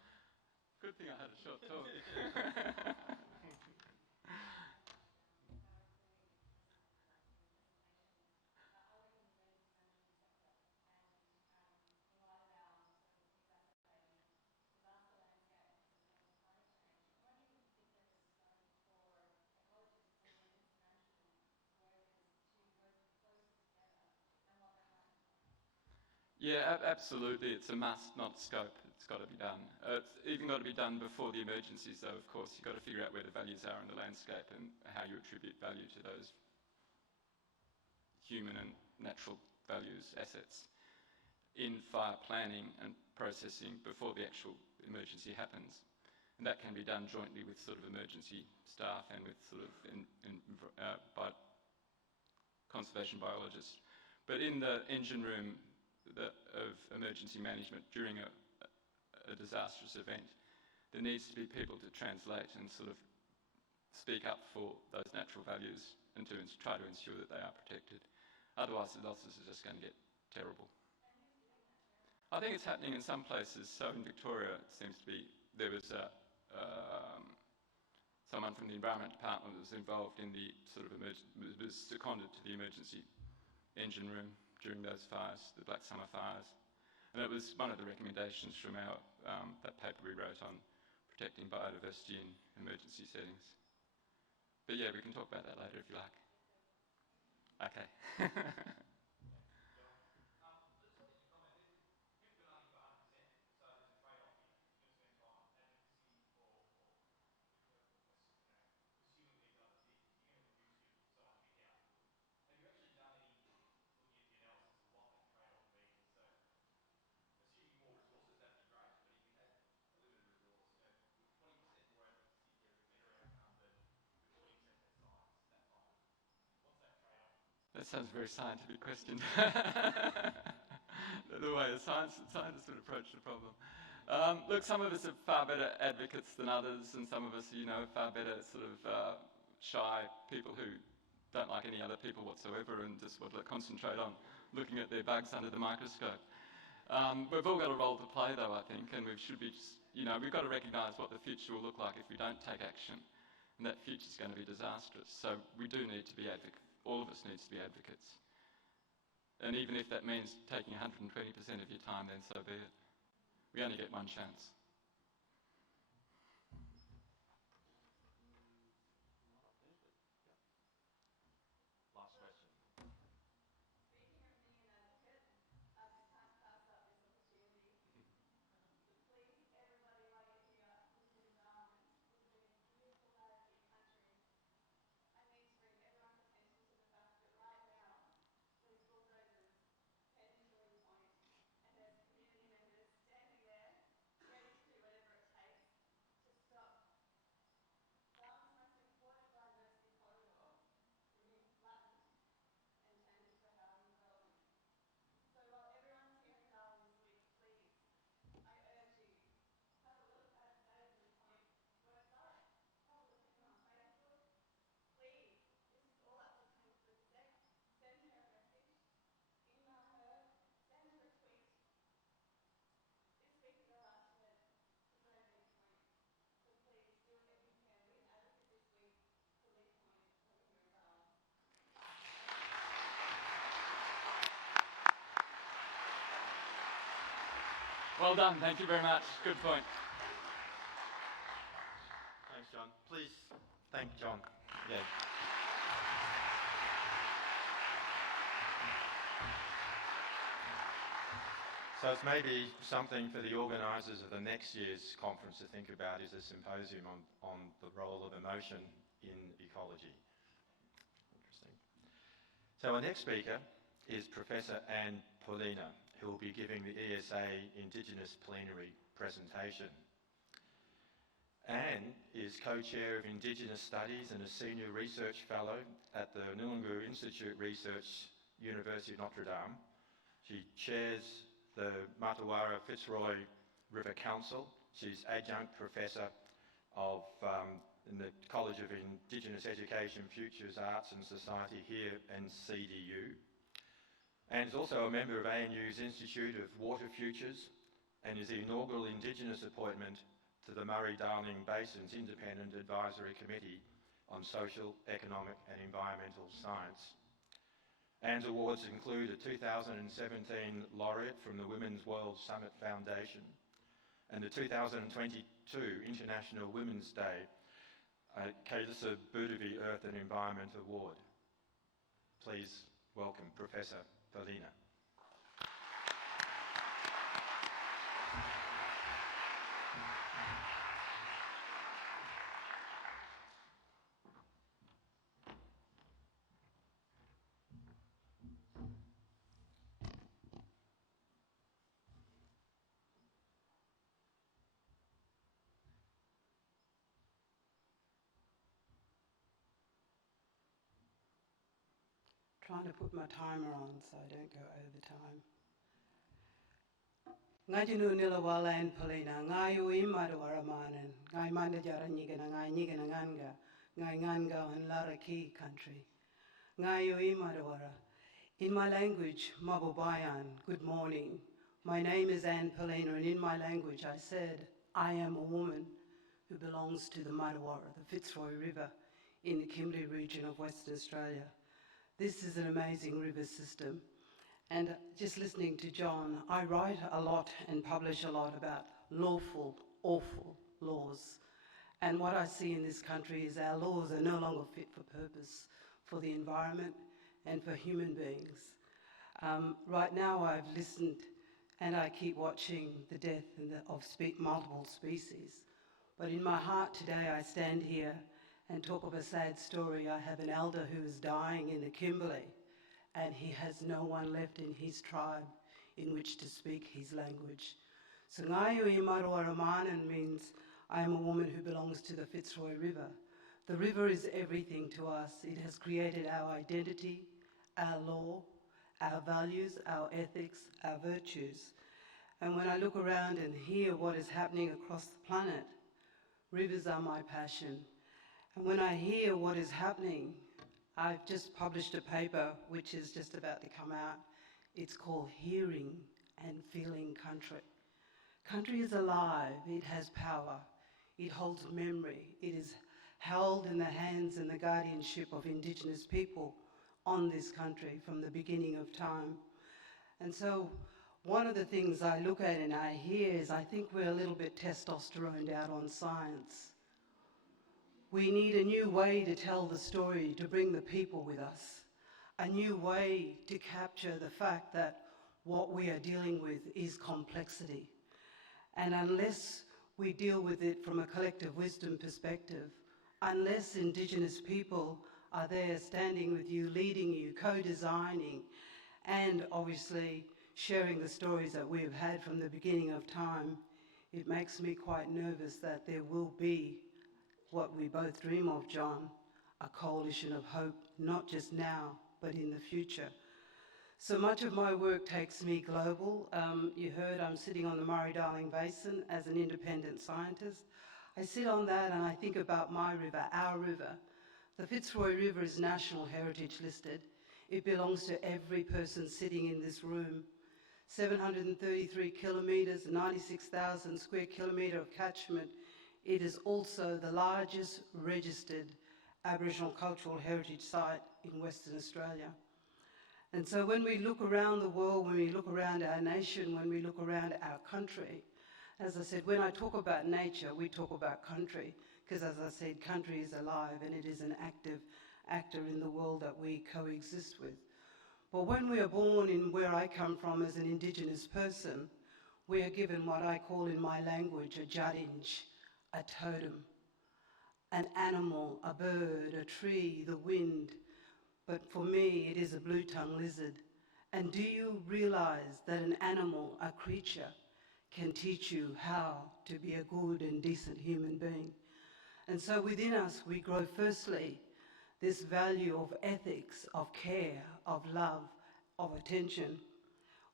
Good thing I had a short talk. Yeah, absolutely. It's a must, not a scope. It's got to be done. It's even got to be done before the emergencies, though, of course. You've got to figure out where the values are in the landscape and how you attribute value to those human and natural values, assets, in fire planning and processing before the actual emergency happens. And that can be done jointly with sort of emergency staff and with sort of by conservation biologists. But in the engine room of emergency management during a disastrous event, there needs to be people to translate and sort of speak up for those natural values and to try to ensure that they are protected. Otherwise, the losses are just going to get terrible. I think it's happening in some places. So in Victoria, it seems to be, there was someone from the Environment Department that was involved in the sort of was seconded to the emergency engine room during those fires, the Black Summer fires. And it was one of the recommendations from our that paper we wrote on protecting biodiversity in emergency settings. But yeah, we can talk about that later if you like. Okay. sounds a very scientific question. The way a scientist would approach the problem. Look, some of us are far better advocates than others, and some of us, are far better sort of shy people who don't like any other people whatsoever and just want to concentrate on looking at their bugs under the microscope. We've all got a role to play, though, I think, and we should be, we've got to recognise what the future will look like if we don't take action, and that future's going to be disastrous. So we do need to be advocates. All of us needs to be advocates. And even if that means taking 120% of your time, then so be it. We only get one chance. Last question. Speaking of being an advocate, I can't pass up this opportunity. So please, everybody, while you're here, look in Darwin. Look at the beautiful landscape country. I need to bring everyone's attention to the fact that right now, there's bulldozers heading to Lead Point, and there's community members standing there, ready to do whatever it takes to stop Darwin's most important biodiversity corridor from being flattened and turned into a housing development. So while everyone's here in Darwin this week, please, I urge you, have a look at David Lead Point website, have a look at him on Facebook. Please, this is all up to 23%. Send her a message, email her, send her a tweet. This week is our last word to save Lead Point. So please do whatever you can. Be an advocate this week for Lead Point over here in Darwin. Well done. Thank you very much. Good point. Thanks, John. Please thank John. Yeah. So it's maybe something for the organisers of the next year's conference to think about, is a symposium on the role of emotion in ecology. Interesting. So our next speaker is Professor Poelina, who will be giving the ESA Indigenous Plenary presentation. Anne is co-chair of Indigenous Studies and a senior research fellow at the Nilungu Institute Research, University of Notre Dame. She chairs the Martuwarra Fitzroy River Council. She's adjunct professor of in the College of Indigenous Education, Futures, Arts and Society here and CDU. And is also a member of ANU's Institute of Water Futures and is the inaugural Indigenous appointment to the Murray-Darling Basin's Independent Advisory Committee on Social, Economic and Environmental Science. Anne's awards include a 2017 laureate from the Women's World Summit Foundation and the 2022 International Women's Day Kailisa Budavi Earth and Environment Award. Please welcome Professor Poelina. Trying to put my timer on so I don't go over time. Ngajinu nila wala en Poelina, ngayu Martuwarra manen, ngai manda jara nyigana nganga, ngai nganga on Laraki country. Ngayu Martuwarra. In my language, Mabubayan, good morning. My name is Anne Poelina, and in my language I said, I am a woman who belongs to the Martuwarra, the Fitzroy River, in the Kimberley region of Western Australia. This is an amazing river system. And just listening to John, I write a lot and publish a lot about lawful, awful laws. And what I see in this country is our laws are no longer fit for purpose for the environment and for human beings. Right now I've listened and I keep watching the death of multiple species. But in my heart today I stand here and talk of a sad story. I have an elder who is dying in the Kimberley, and he has no one left in his tribe in which to speak his language. So Ngayu Martuwarra Manen means I am a woman who belongs to the Fitzroy River. The river is everything to us. It has created our identity, our law, our values, our ethics, our virtues. And when I look around and hear what is happening across the planet, rivers are my passion. And when I hear what is happening, I've just published a paper which is just about to come out. It's called Hearing and Feeling Country. Country is alive, it has power, it holds memory, it is held in the hands and the guardianship of Indigenous people on this country from the beginning of time. And so one of the things I look at and I hear is I think we're a little bit testosteroned out on science. We need a new way to tell the story, to bring the people with us, a new way to capture the fact that what we are dealing with is complexity. And unless we deal with it from a collective wisdom perspective, unless Indigenous people are there standing with you, leading you, co-designing, and obviously sharing the stories that we've had from the beginning of time, it makes me quite nervous that there will be what we both dream of, John, a coalition of hope, not just now, but in the future. So much of my work takes me global. You heard I'm sitting on the Murray-Darling Basin as an independent scientist. I sit on that and I think about my river, our river. The Fitzroy River is National Heritage listed. It belongs to every person sitting in this room. 733 kilometres, 96,000 square kilometre of catchment. It is also the largest registered Aboriginal cultural heritage site in Western Australia. And so when we look around the world, when we look around our nation, when we look around our country, as I said, when I talk about nature, we talk about country, because as I said, country is alive and it is an active actor in the world that we coexist with. But when we are born in where I come from as an Indigenous person, we are given what I call in my language a jadinj, a totem, an animal, a bird, a tree, the wind. But for me, it is a blue-tongued lizard. And do you realize that an animal, a creature, can teach you how to be a good and decent human being? And so within us, we grow firstly this value of ethics, of care, of love, of attention.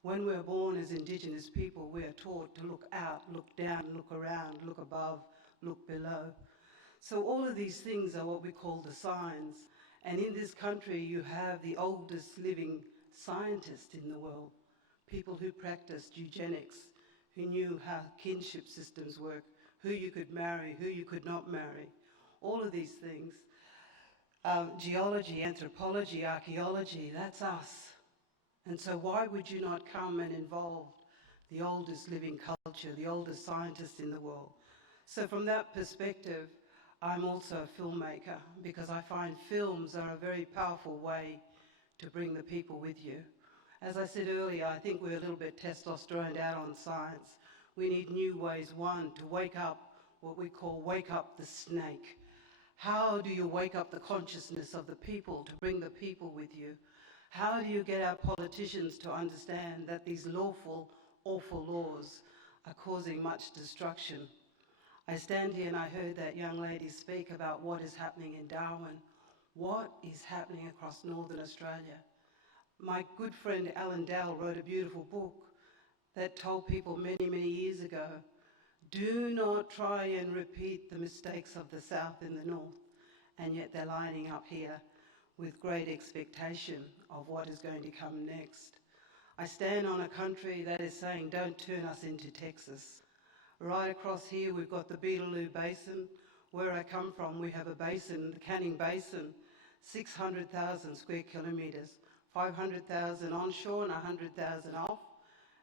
When we're born as Indigenous people, we are taught to look out, look down, look around, look above, look below. So all of these things are what we call the signs. And in this country, you have the oldest living scientists in the world, people who practiced eugenics, who knew how kinship systems work, who you could marry, who you could not marry, all of these things. Geology, anthropology, archaeology, that's us. And so why would you not come and involve the oldest living culture, the oldest scientists in the world? So from that perspective, I'm also a filmmaker because I find films are a very powerful way to bring the people with you. As I said earlier, I think we're a little bit testosterone out on science. We need new ways, one, to wake up what we call wake up the snake. How do you wake up the consciousness of the people to bring the people with you? How do you get our politicians to understand that these lawful, awful laws are causing much destruction? I stand here and I heard that young lady speak about what is happening in Darwin. What is happening across Northern Australia? My good friend Alan Dowell wrote a beautiful book that told people many, many years ago, do not try and repeat the mistakes of the South and the North. And yet they're lining up here with great expectation of what is going to come next. I stand on a country that is saying, don't turn us into Texas. Right across here, we've got the Beetaloo Basin. Where I come from, we have a basin, the Canning Basin, 600,000 square kilometres, 500,000 onshore and 100,000 off.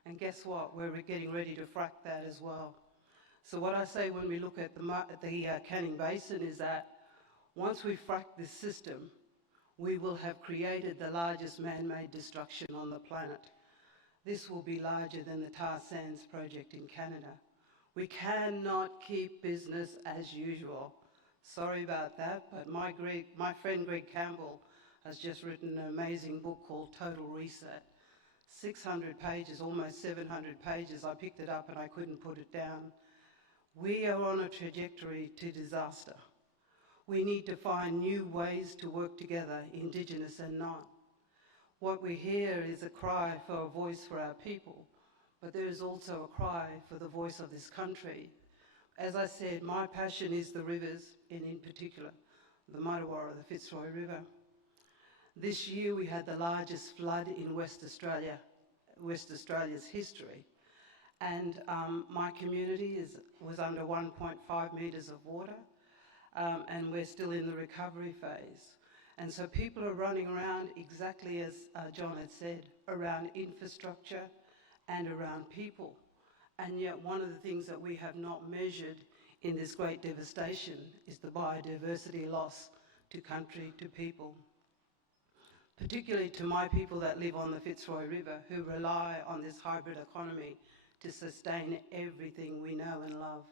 And guess what? We're getting ready to frack that as well. So what I say when we look at the Canning Basin is that once we frack this system, we will have created the largest man-made destruction on the planet. This will be larger than the tar sands project in Canada. We cannot keep business as usual. Sorry about that, but my friend Greg Campbell has just written an amazing book called Total Reset. 600 pages, almost 700 pages. I picked it up and I couldn't put it down. We are on a trajectory to disaster. We need to find new ways to work together, Indigenous and not. What we hear is a cry for a voice for our people, but there is also a cry for the voice of this country. As I said, my passion is the rivers, and in particular, the Martuwarra, the Fitzroy River. This year we had the largest flood in West Australia's history, and my community was under 1.5 metres of water, and we're still in the recovery phase. And so people are running around exactly as John had said, around infrastructure and around people. And yet one of the things that we have not measured in this great devastation is the biodiversity loss to country, to people. Particularly to my people that live on the Fitzroy River, who rely on this hybrid economy to sustain everything we know and love.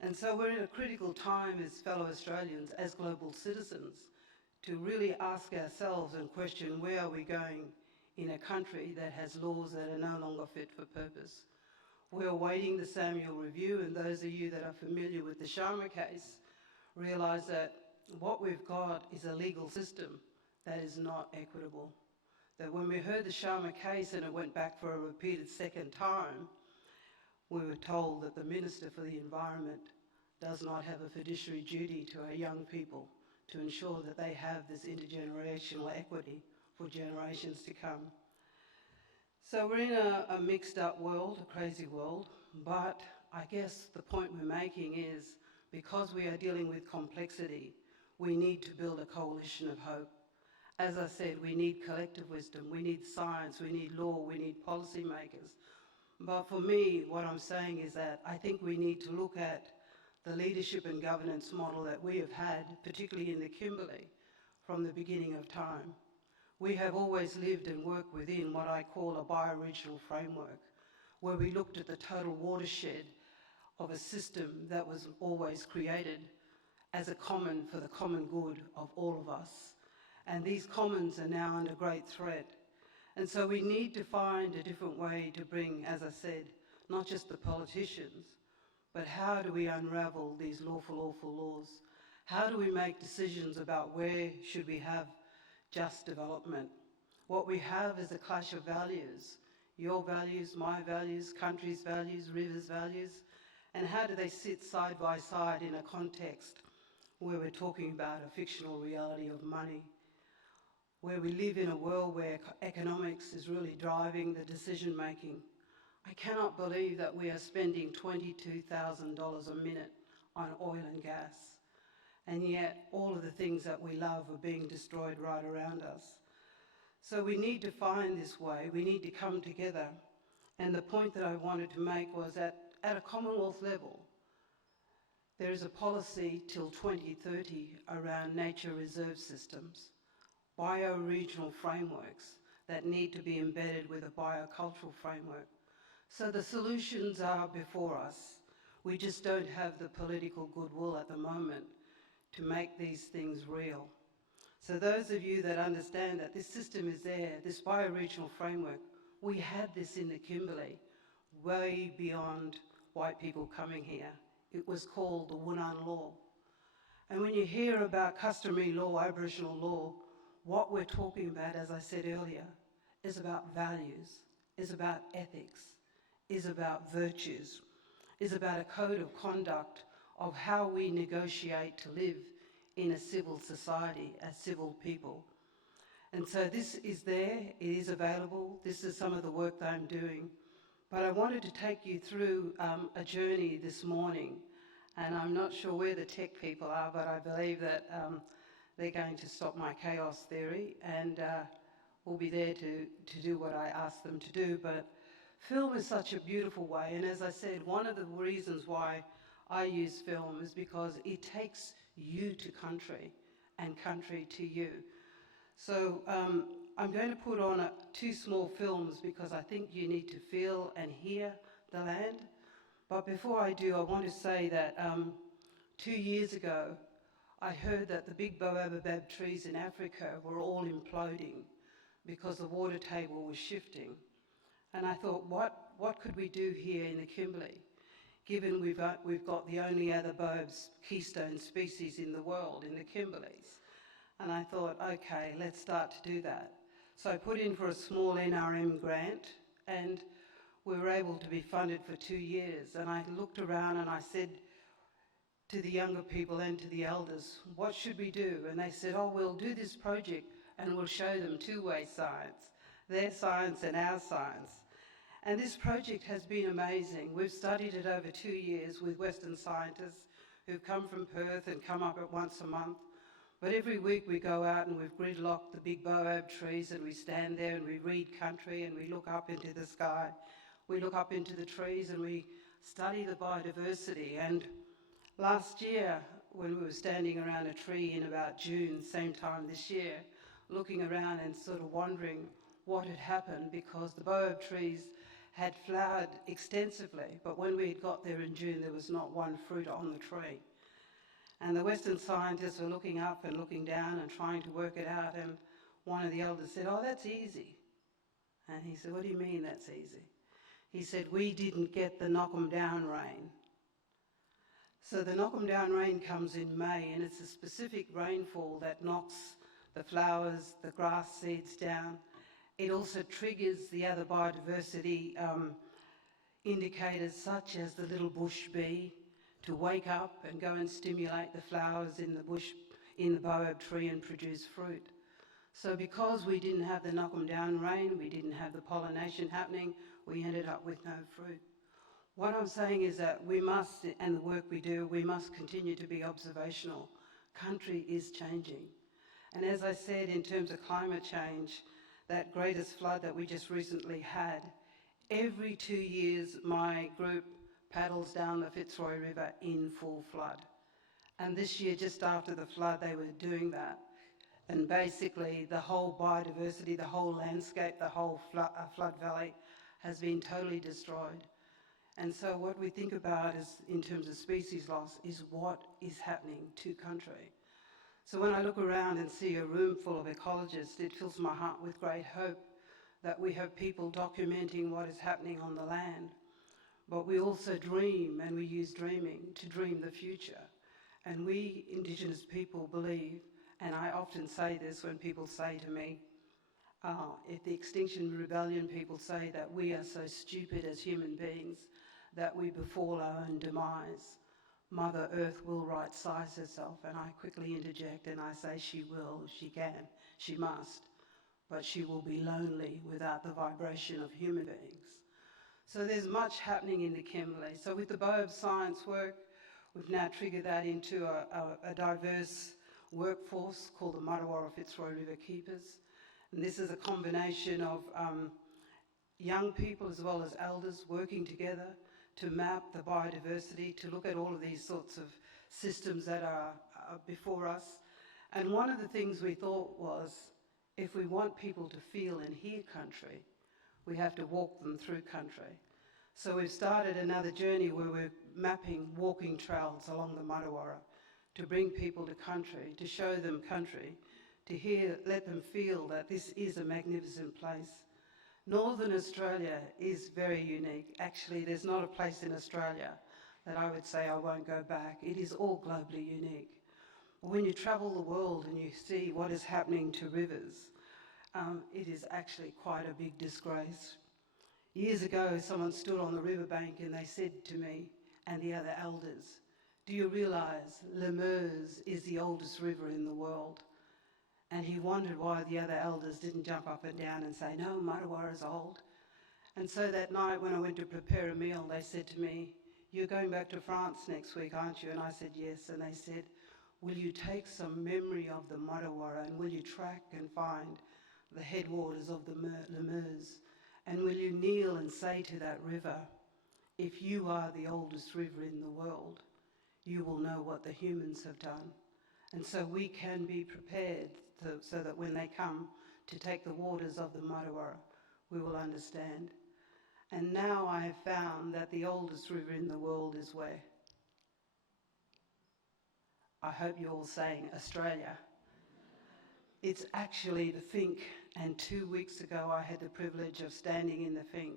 And so we're in a critical time as fellow Australians, as global citizens, to really ask ourselves and question where are we going in a country that has laws that are no longer fit for purpose. We're awaiting the Samuel Review, and those of you that are familiar with the Sharma case realise that what we've got is a legal system that is not equitable. That when we heard the Sharma case and it went back for a repeated second time, we were told that the Minister for the Environment does not have a fiduciary duty to our young people to ensure that they have this intergenerational equity for generations to come. So we're in a mixed up world, a crazy world, but I guess the point we're making is because we are dealing with complexity, we need to build a coalition of hope. As I said, we need collective wisdom, we need science, we need law, we need policymakers. But for me, what I'm saying is that I think we need to look at the leadership and governance model that we have had, particularly in the Kimberley, from the beginning of time. We have always lived and worked within what I call a bioregional framework, where we looked at the total watershed of a system that was always created as a common for the common good of all of us. And these commons are now under great threat. And so we need to find a different way to bring, as I said, not just the politicians, but how do we unravel these lawful, awful laws? How do we make decisions about where should we have just development? What we have is a clash of values. Your values, my values, country's values, rivers' values, and how do they sit side by side in a context where we're talking about a fictional reality of money, where we live in a world where economics is really driving the decision making. I cannot believe that we are spending $22,000 a minute on oil and gas, and yet all of the things that we love are being destroyed right around us. So we need to find this way, we need to come together. And the point that I wanted to make was that at a Commonwealth level, there is a policy till 2030 around nature reserve systems, bioregional frameworks that need to be embedded with a biocultural framework. So the solutions are before us. We just don't have the political goodwill at the moment to make these things real. So those of you that understand that this system is there, this bioregional framework, we had this in the Kimberley, way beyond white people coming here. It was called the Woinarski law. And when you hear about customary law, Aboriginal law, what we're talking about, as I said earlier, is about values, is about ethics, is about virtues, is about a code of conduct of how we negotiate to live in a civil society as civil people. And so this is there, it is available, this is some of the work that I'm doing. But I wanted to take you through a journey this morning, and I'm not sure where the tech people are, but I believe that they're going to stop my chaos theory and will be there to do what I ask them to do. But film is such a beautiful way, and as I said, one of the reasons why I use film is because it takes you to country and country to you. So I'm going to put on two small films because I think you need to feel and hear the land. But before I do, I want to say that 2 years ago, I heard that the big baobab trees in Africa were all imploding because the water table was shifting. And I thought, what could we do here in the Kimberley, given we've got the only other baobab keystone species in the world, in the Kimberleys? And I thought, okay, let's start to do that. So I put in for a small NRM grant, and we were able to be funded for 2 years. And I looked around and I said to the younger people and to the elders, what should we do? And they said, oh, we'll do this project and we'll show them two-way science, their science and our science. And this project has been amazing. We've studied it over 2 years with Western scientists who've come from Perth and come up at once a month. But every week we go out and we've gridlocked the big baobab trees and we stand there and we read country and we look up into the sky. We look up into the trees and we study the biodiversity. And last year, when we were standing around a tree in about June, same time this year, looking around and sort of wondering what had happened, because the baobab trees had flowered extensively, but when we had got there in June, there was not one fruit on the tree. And the Western scientists were looking up and looking down and trying to work it out, and one of the elders said, oh, that's easy. And he said, what do you mean that's easy? He said, we didn't get the knock-em-down rain. So the knock-em-down rain comes in May, and it's a specific rainfall that knocks the flowers, the grass seeds down. It also triggers the other biodiversity indicators, such as the little bush bee, to wake up and go and stimulate the flowers in the bush, in the baobab tree, and produce fruit. So because we didn't have the knock-em-down rain, we didn't have the pollination happening, we ended up with no fruit. What I'm saying is that we must, and the work we do, we must continue to be observational. Country is changing. And as I said, in terms of climate change, that greatest flood that we just recently had, every 2 years my group paddles down the Fitzroy River in full flood. And this year, just after the flood, they were doing that. And basically the whole biodiversity, the whole landscape, the whole flood valley has been totally destroyed. And so what we think about is, in terms of species loss, is what is happening to country. So when I look around and see a room full of ecologists, it fills my heart with great hope that we have people documenting what is happening on the land. But we also dream, and we use dreaming to dream the future. And we Indigenous people believe, and I often say this when people say to me, if the Extinction Rebellion people say that we are so stupid as human beings that we befall our own demise, Mother Earth will right-size herself. And I quickly interject and I say she will, she can, she must, but she will be lonely without the vibration of human beings. So there's much happening in the Kimberley. So with the baobab science work, we've now triggered that into a diverse workforce called the Martuwarra Fitzroy River Keepers. And this is a combination of young people as well as elders working together to map the biodiversity, to look at all of these sorts of systems that are before us. And one of the things we thought was, if we want people to feel and hear country, we have to walk them through country. So we've started another journey where we're mapping walking trails along the Martuwarra to bring people to country, to show them country, to hear, let them feel that this is a magnificent place. Northern Australia is very unique. Actually, there's not a place in Australia that I would say I won't go back. It is all globally unique. When you travel the world and you see what is happening to rivers, it is actually quite a big disgrace. Years ago, someone stood on the riverbank and they said to me and the other elders, do you realise Le Meuse is the oldest river in the world? And he wondered why the other elders didn't jump up and down and say, no, Martuwarra is old. And so that night when I went to prepare a meal, they said to me, you're going back to France next week, aren't you? And I said, yes. And they said, will you take some memory of the Martuwarra and will you track and find the headwaters of the Le Meuse? And will you kneel and say to that river, if you are the oldest river in the world, you will know what the humans have done. And so we can be prepared so that when they come to take the waters of the Martuwarra, we will understand. And now I have found that the oldest river in the world is where? I hope you're all saying Australia. It's actually the Fink, and 2 weeks ago I had the privilege of standing in the Fink,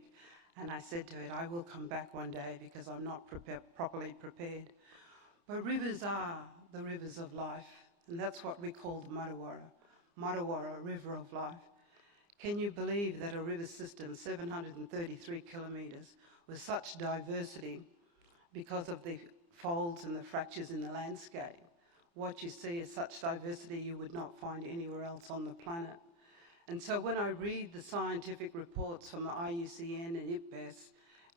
and I said to it, I will come back one day because I'm not properly prepared. But rivers are the rivers of life, and that's what we call the Martuwarra. Martuwarra, river of life. Can you believe that a river system, 733 kilometres, with such diversity because of the folds and the fractures in the landscape? What you see is such diversity you would not find anywhere else on the planet. And so when I read the scientific reports from the IUCN and IPBES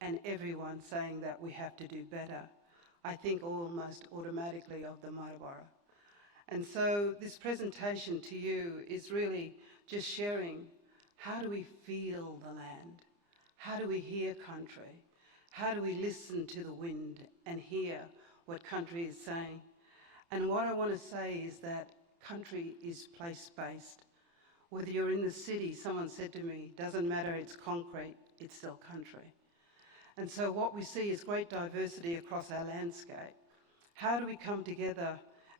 and everyone saying that we have to do better, I think almost automatically of the Martuwarra. And so this presentation to you is really just sharing, how do we feel the land? How do we hear country? How do we listen to the wind and hear what country is saying? And what I want to say is that country is place-based. Whether you're in the city, someone said to me, doesn't matter, it's concrete, it's still country. And so what we see is great diversity across our landscape. How do we come together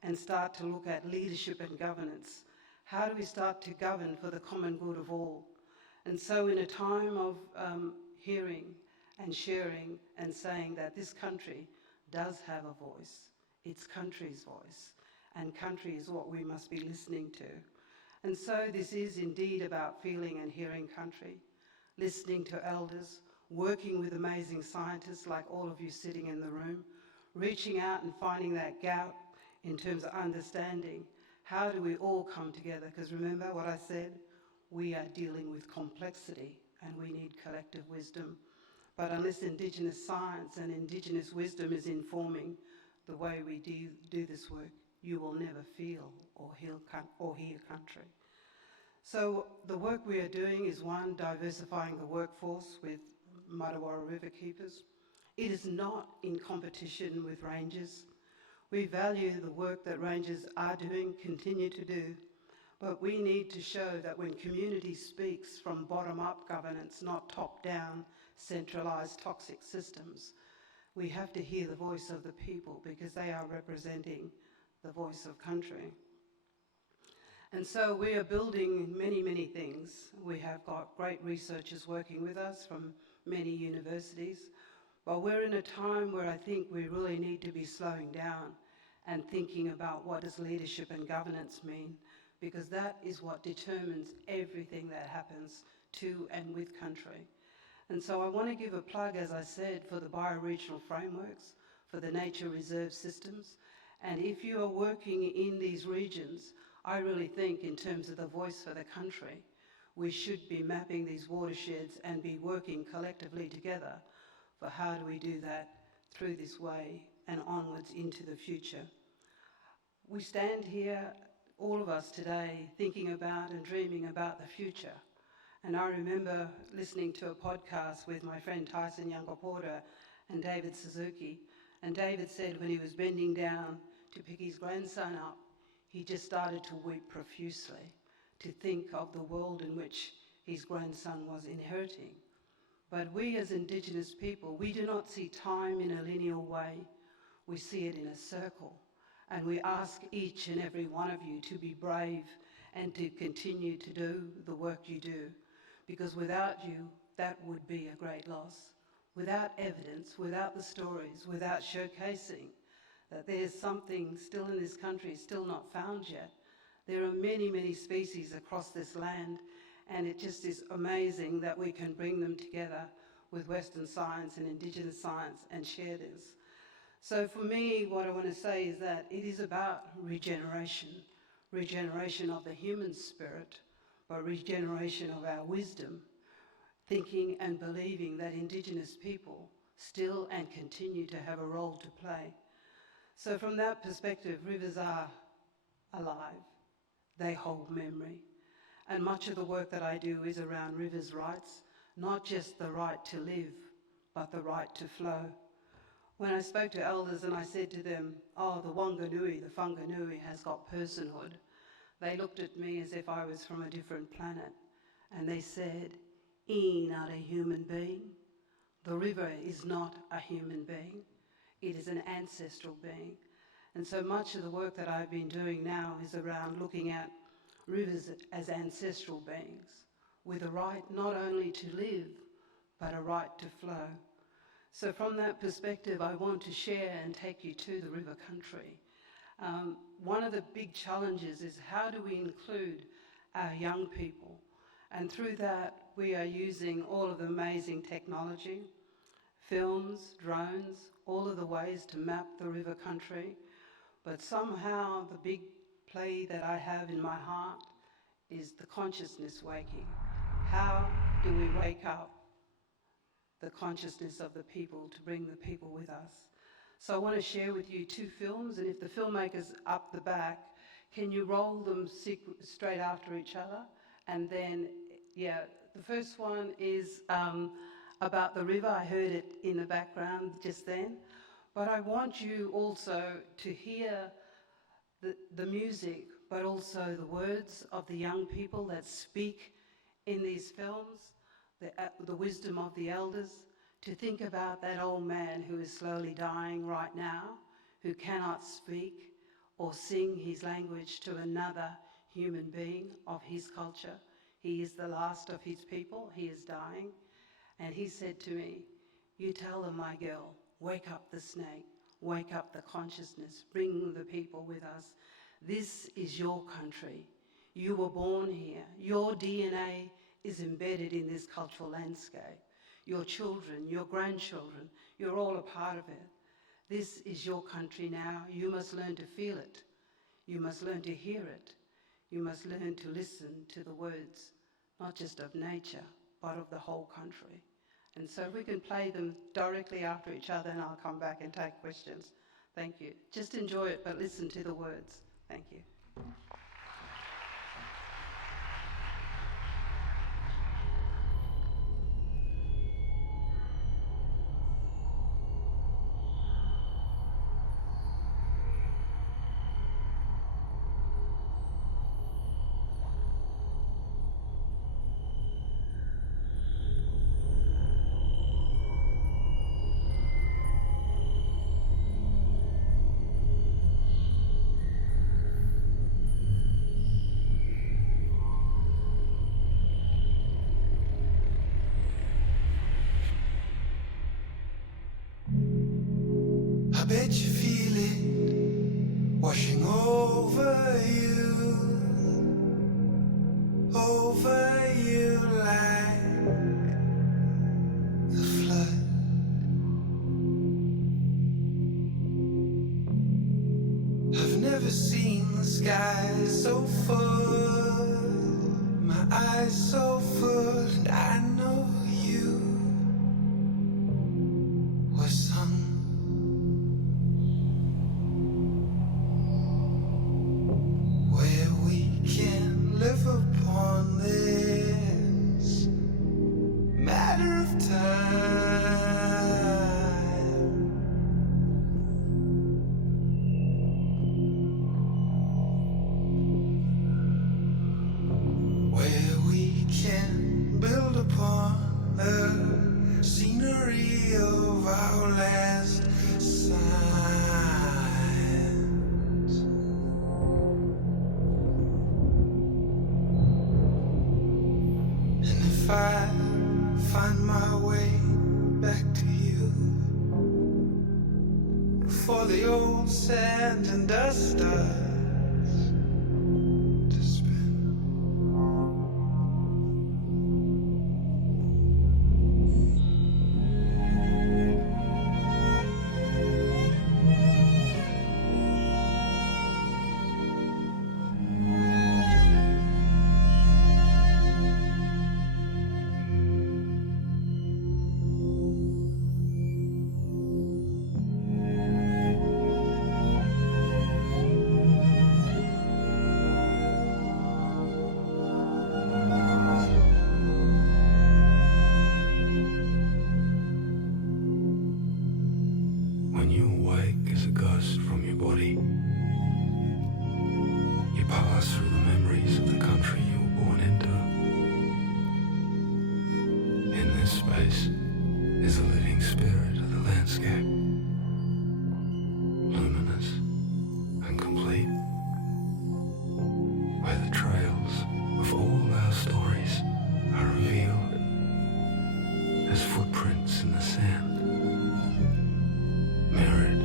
and start to look at leadership and governance? How do we start to govern for the common good of all? And so in a time of hearing and sharing and saying that this country does have a voice, it's country's voice, and country is what we must be listening to. And so this is indeed about feeling and hearing country, listening to elders, working with amazing scientists like all of you sitting in the room, reaching out and finding that gap in terms of understanding. How do we all come together? Because remember what I said, we are dealing with complexity and we need collective wisdom. But unless Indigenous science and Indigenous wisdom is informing the way we do this work, you will never feel or hear country. So the work we are doing is, one, diversifying the workforce with Martuwarra river keepers. It is not in competition with rangers. We value the work that rangers are doing, continue to do, but we need to show that when community speaks from bottom-up governance, not top-down, centralised toxic systems, we have to hear the voice of the people because they are representing the voice of country. And so we are building many, many things. We have got great researchers working with us from many universities, but we're in a time where I think we really need to be slowing down and thinking about what does leadership and governance mean, because that is what determines everything that happens to and with country. And so I want to give a plug, as I said, for the bioregional frameworks, for the nature reserve systems. And if you are working in these regions, I really think in terms of the voice for the country, we should be mapping these watersheds and be working collectively together for how do we do that through this way and onwards into the future. We stand here, all of us today, thinking about and dreaming about the future. And I remember listening to a podcast with my friend Tyson Youngaporta and David Suzuki. And David said when he was bending down to pick his grandson up, he just started to weep profusely to think of the world in which his grandson was inheriting. But we as Indigenous people, we do not see time in a linear way. We see it in a circle. And we ask each and every one of you to be brave and to continue to do the work you do. Because without you, that would be a great loss. Without evidence, without the stories, without showcasing that there's something still in this country, still not found yet. There are many, many species across this land, and it just is amazing that we can bring them together with Western science and Indigenous science and share this. So for me, what I want to say is that it is about regeneration of the human spirit, but regeneration of our wisdom, thinking and believing that Indigenous people still and continue to have a role to play. So from that perspective, rivers are alive. They hold memory. And much of the work that I do is around rivers' rights, not just the right to live, but the right to flow. When I spoke to elders and I said to them, oh, the Wanganui, the Whanganui has got personhood, they looked at me as if I was from a different planet. And they said, "E not a human being. The river is not a human being. It is an ancestral being." And so much of the work that I've been doing now is around looking at rivers as ancestral beings with a right not only to live, but a right to flow. So from that perspective, I want to share and take you to the river country. One of the big challenges is how do we include our young people And through that, we are using all of the amazing technology, films, drones, all of the ways to map the river country. But somehow the big play that I have in my heart is the consciousness waking. How do we wake up the consciousness of the people to bring the people with us? So I want to share with you 2 films, and if the filmmakers up the back, can you roll them straight after each other? And then, yeah, the first one is about the river. I heard it in the background just then. But I want you also to hear the music, but also the words of the young people that speak in these films, the wisdom of the elders, to think about that old man who is slowly dying right now, who cannot speak or sing his language to another human being of his culture. He is the last of his people, he is dying. And he said to me, "You tell them, my girl, wake up the snake, wake up the consciousness, bring the people with us. This is your country. You were born here. Your DNA is embedded in this cultural landscape. Your children, your grandchildren, you're all a part of it. This is your country now. You must learn to feel it. You must learn to hear it. You must learn to listen to the words, not just of nature, but of the whole country." And so we can play them directly after each other, and I'll come back and take questions. Thank you. Just enjoy it, but listen to the words. Thank you. I bet you feel it washing over you like the flood. I've never seen the sky so full, my eyes so full, and I know you were sung. Live upon this matter of time, where we can build upon the scenery of our last signs. If I find my way back to you before the old sand and dust starts to spin, when you awake as a ghost from your body, you pass through the memories of the country you were born into. In this space is the living spirit of the landscape, luminous and complete, where the trails of all our stories are revealed as footprints in the sand, mirrored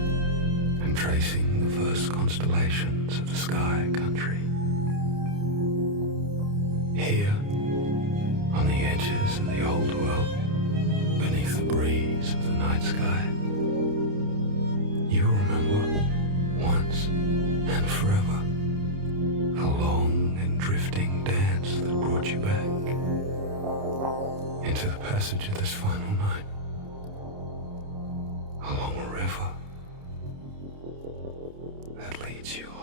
and tracing the first constellations of the sky country. Here, night sky. You remember, once and forever, a long and drifting dance that brought you back into the passage of this final night, along a river that leads you home.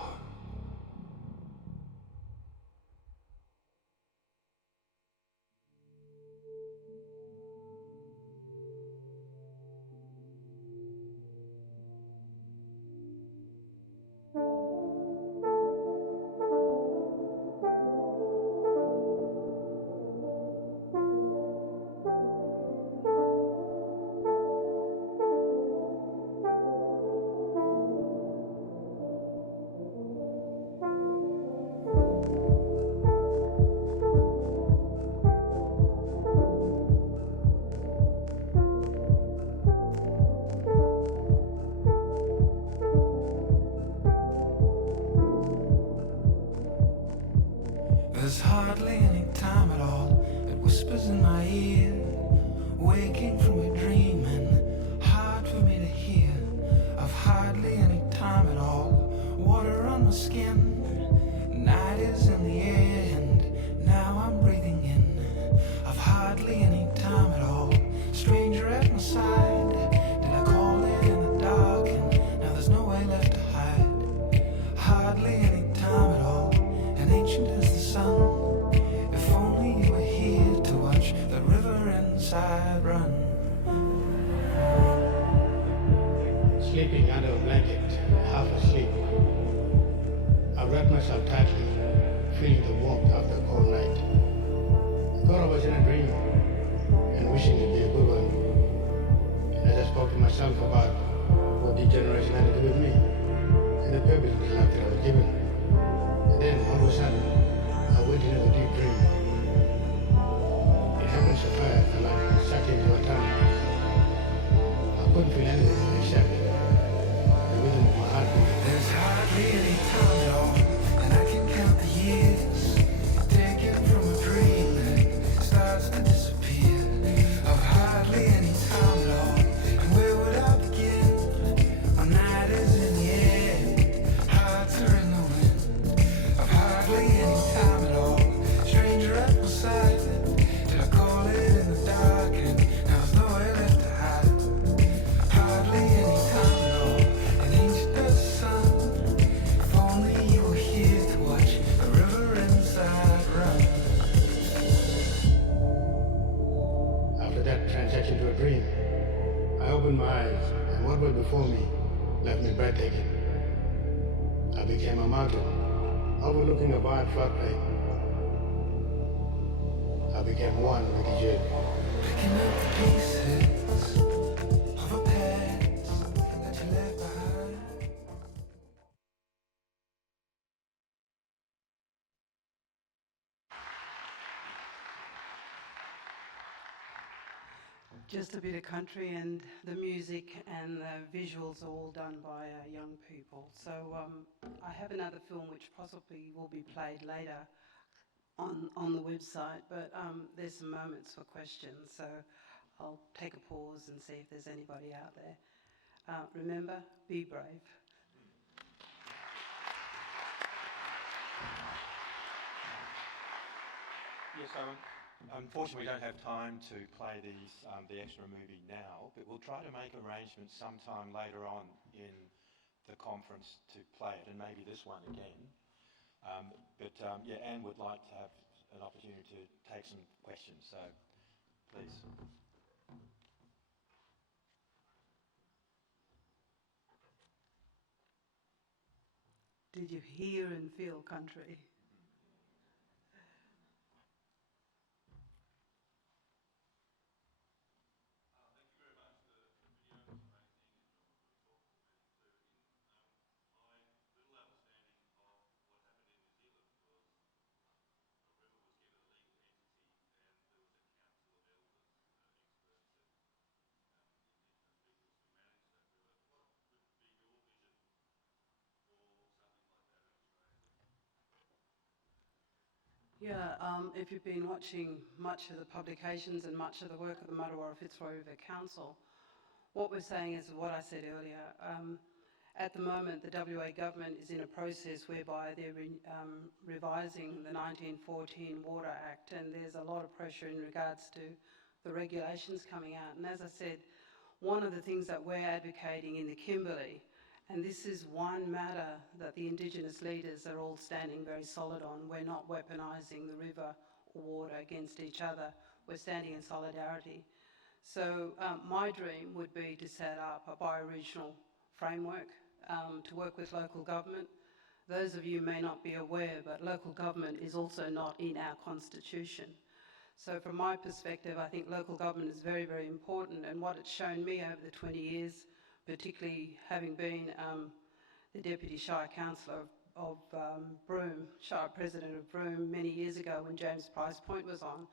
There's hardly any time at all. It whispers in my ear, waking from a dream and hard for me to hear. I've hardly any time at all. Water on my skin, night is in the air, and now I'm breathing in. I've hardly any time at all. Stranger at my side, did I call it in the dark? And now there's no way left to hide. Hardly any time at all. And ancient as the sun. If only you were here to watch the river inside run. Sleeping under a blanket, half asleep. I wrapped myself tightly, feeling the warmth after a cold night. I thought I was in a dream, and wishing it'd be a good one. And as I spoke to myself about what degeneration had to do with me, and the purpose of the life that I was given. And then, all of a sudden, I went into a deep dream. It happened so fast, I like sucked into a tunnel. I couldn't feel anything except the rhythm of my heartbeat. There's hardly any time at all, and I can count the years taken from a dream that starts to disappear. Of hardly any time at all, and where would I begin? When night is in the air, hearts are in the wind. Of hardly any time at all, stranger at my side. Did I call it in the dark, and now there's nowhere left to hide. Hardly any time at all, and ancient as the sun. If only you were here to watch the river inside run. After that transaction to a dream, I opened my eyes, and what was before me left me breathtaking. I became a mountain, overlooking a wide floodplain. I became one with the earth. Picking up the pieces of a past that you left behind. Just a bit of country, and the music and the visuals are all done by young people. So I have another film which possibly will be played later on the website, but there's some moments for questions, so I'll take a pause and see if there's anybody out there. Remember, be brave. Yes, so unfortunately we don't have time to play the extra movie now, but we'll try to make arrangements sometime later on in the conference to play it, and maybe this one again. Yeah, Anne would like to have an opportunity to take some questions, so please. Did you hear and feel country? Yeah, if you've been watching much of the publications and much of the work of the Martuwarra Fitzroy River Council, what we're saying is what I said earlier. At the moment, the WA government is in a process whereby they're revising the 1914 Water Act, and there's a lot of pressure in regards to the regulations coming out. And as I said, one of the things that we're advocating in the Kimberley, and this is one matter that the Indigenous leaders are all standing very solid on, we're not weaponising the river or water against each other, we're standing in solidarity. So my dream would be to set up a bioregional framework to work with local government. Those of you may not be aware, but local government is also not in our constitution. So from my perspective, I think local government is very, very important, and what it's shown me over the 20 years, particularly having been the Deputy Shire Councillor of Broome, Shire President of Broome many years ago when James Price Point was on,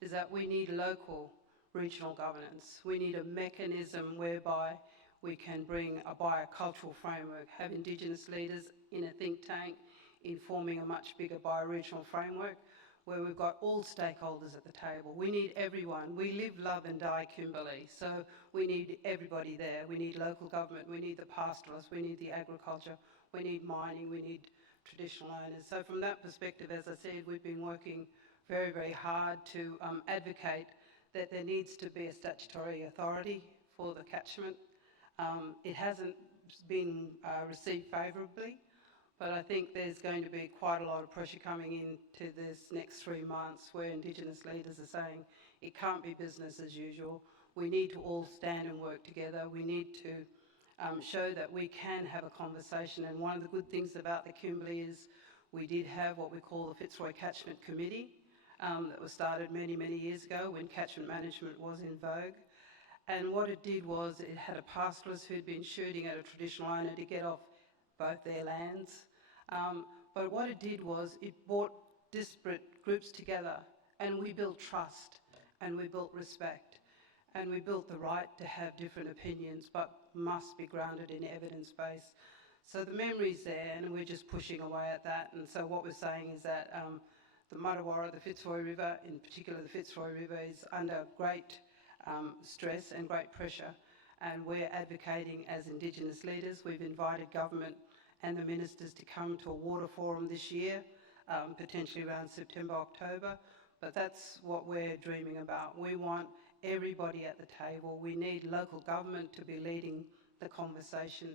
is that we need local regional governance. We need a mechanism whereby we can bring a biocultural framework, have Indigenous leaders in a think tank informing a much bigger bioregional framework where we've got all stakeholders at the table. We need everyone. We live, love and die Kimberley, so we need everybody there. We need local government, we need the pastoralists, we need the agriculture, we need mining, we need traditional owners. So from that perspective, as I said, we've been working very, very hard to advocate that there needs to be a statutory authority for the catchment. It hasn't been received favourably, but I think there's going to be quite a lot of pressure coming into this next 3 months where Indigenous leaders are saying it can't be business as usual. We need to all stand and work together. We need to show that we can have a conversation, and one of the good things about the Kimberley is we did have what we call the Fitzroy Catchment Committee that was started many, many years ago when catchment management was in vogue. And what it did was it had a pastoralist who'd been shooting at a traditional owner to get off both their lands. But what it did was it brought disparate groups together, and we built trust and we built respect and we built the right to have different opinions but must be grounded in evidence base. So the memory's there and we're just pushing away at that. And so what we're saying is that the Martuwarra, the Fitzroy River, in particular the Fitzroy River, is under great stress and great pressure, and we're advocating as Indigenous leaders. We've invited government and the ministers to come to a water forum this year, potentially around September, October, but that's what we're dreaming about. We want everybody at the table. We need local government to be leading the conversation,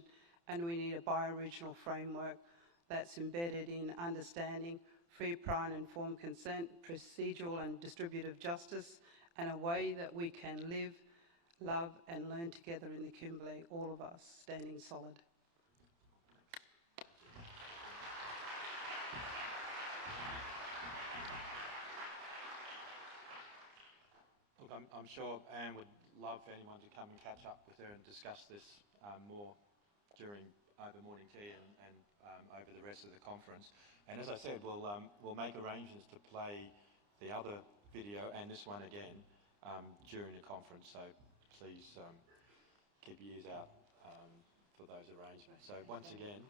and we need a bioregional framework that's embedded in understanding free, prior and informed consent, procedural and distributive justice, and a way that we can live, love and learn together in the Kimberley, all of us standing solid. Look, I'm sure Anne would love for anyone to come and catch up with her and discuss this more during over morning tea and over the rest of the conference. And as I said, we'll make arrangements to play the other video and this one again during the conference. So please keep your ears out for those arrangements. So once again,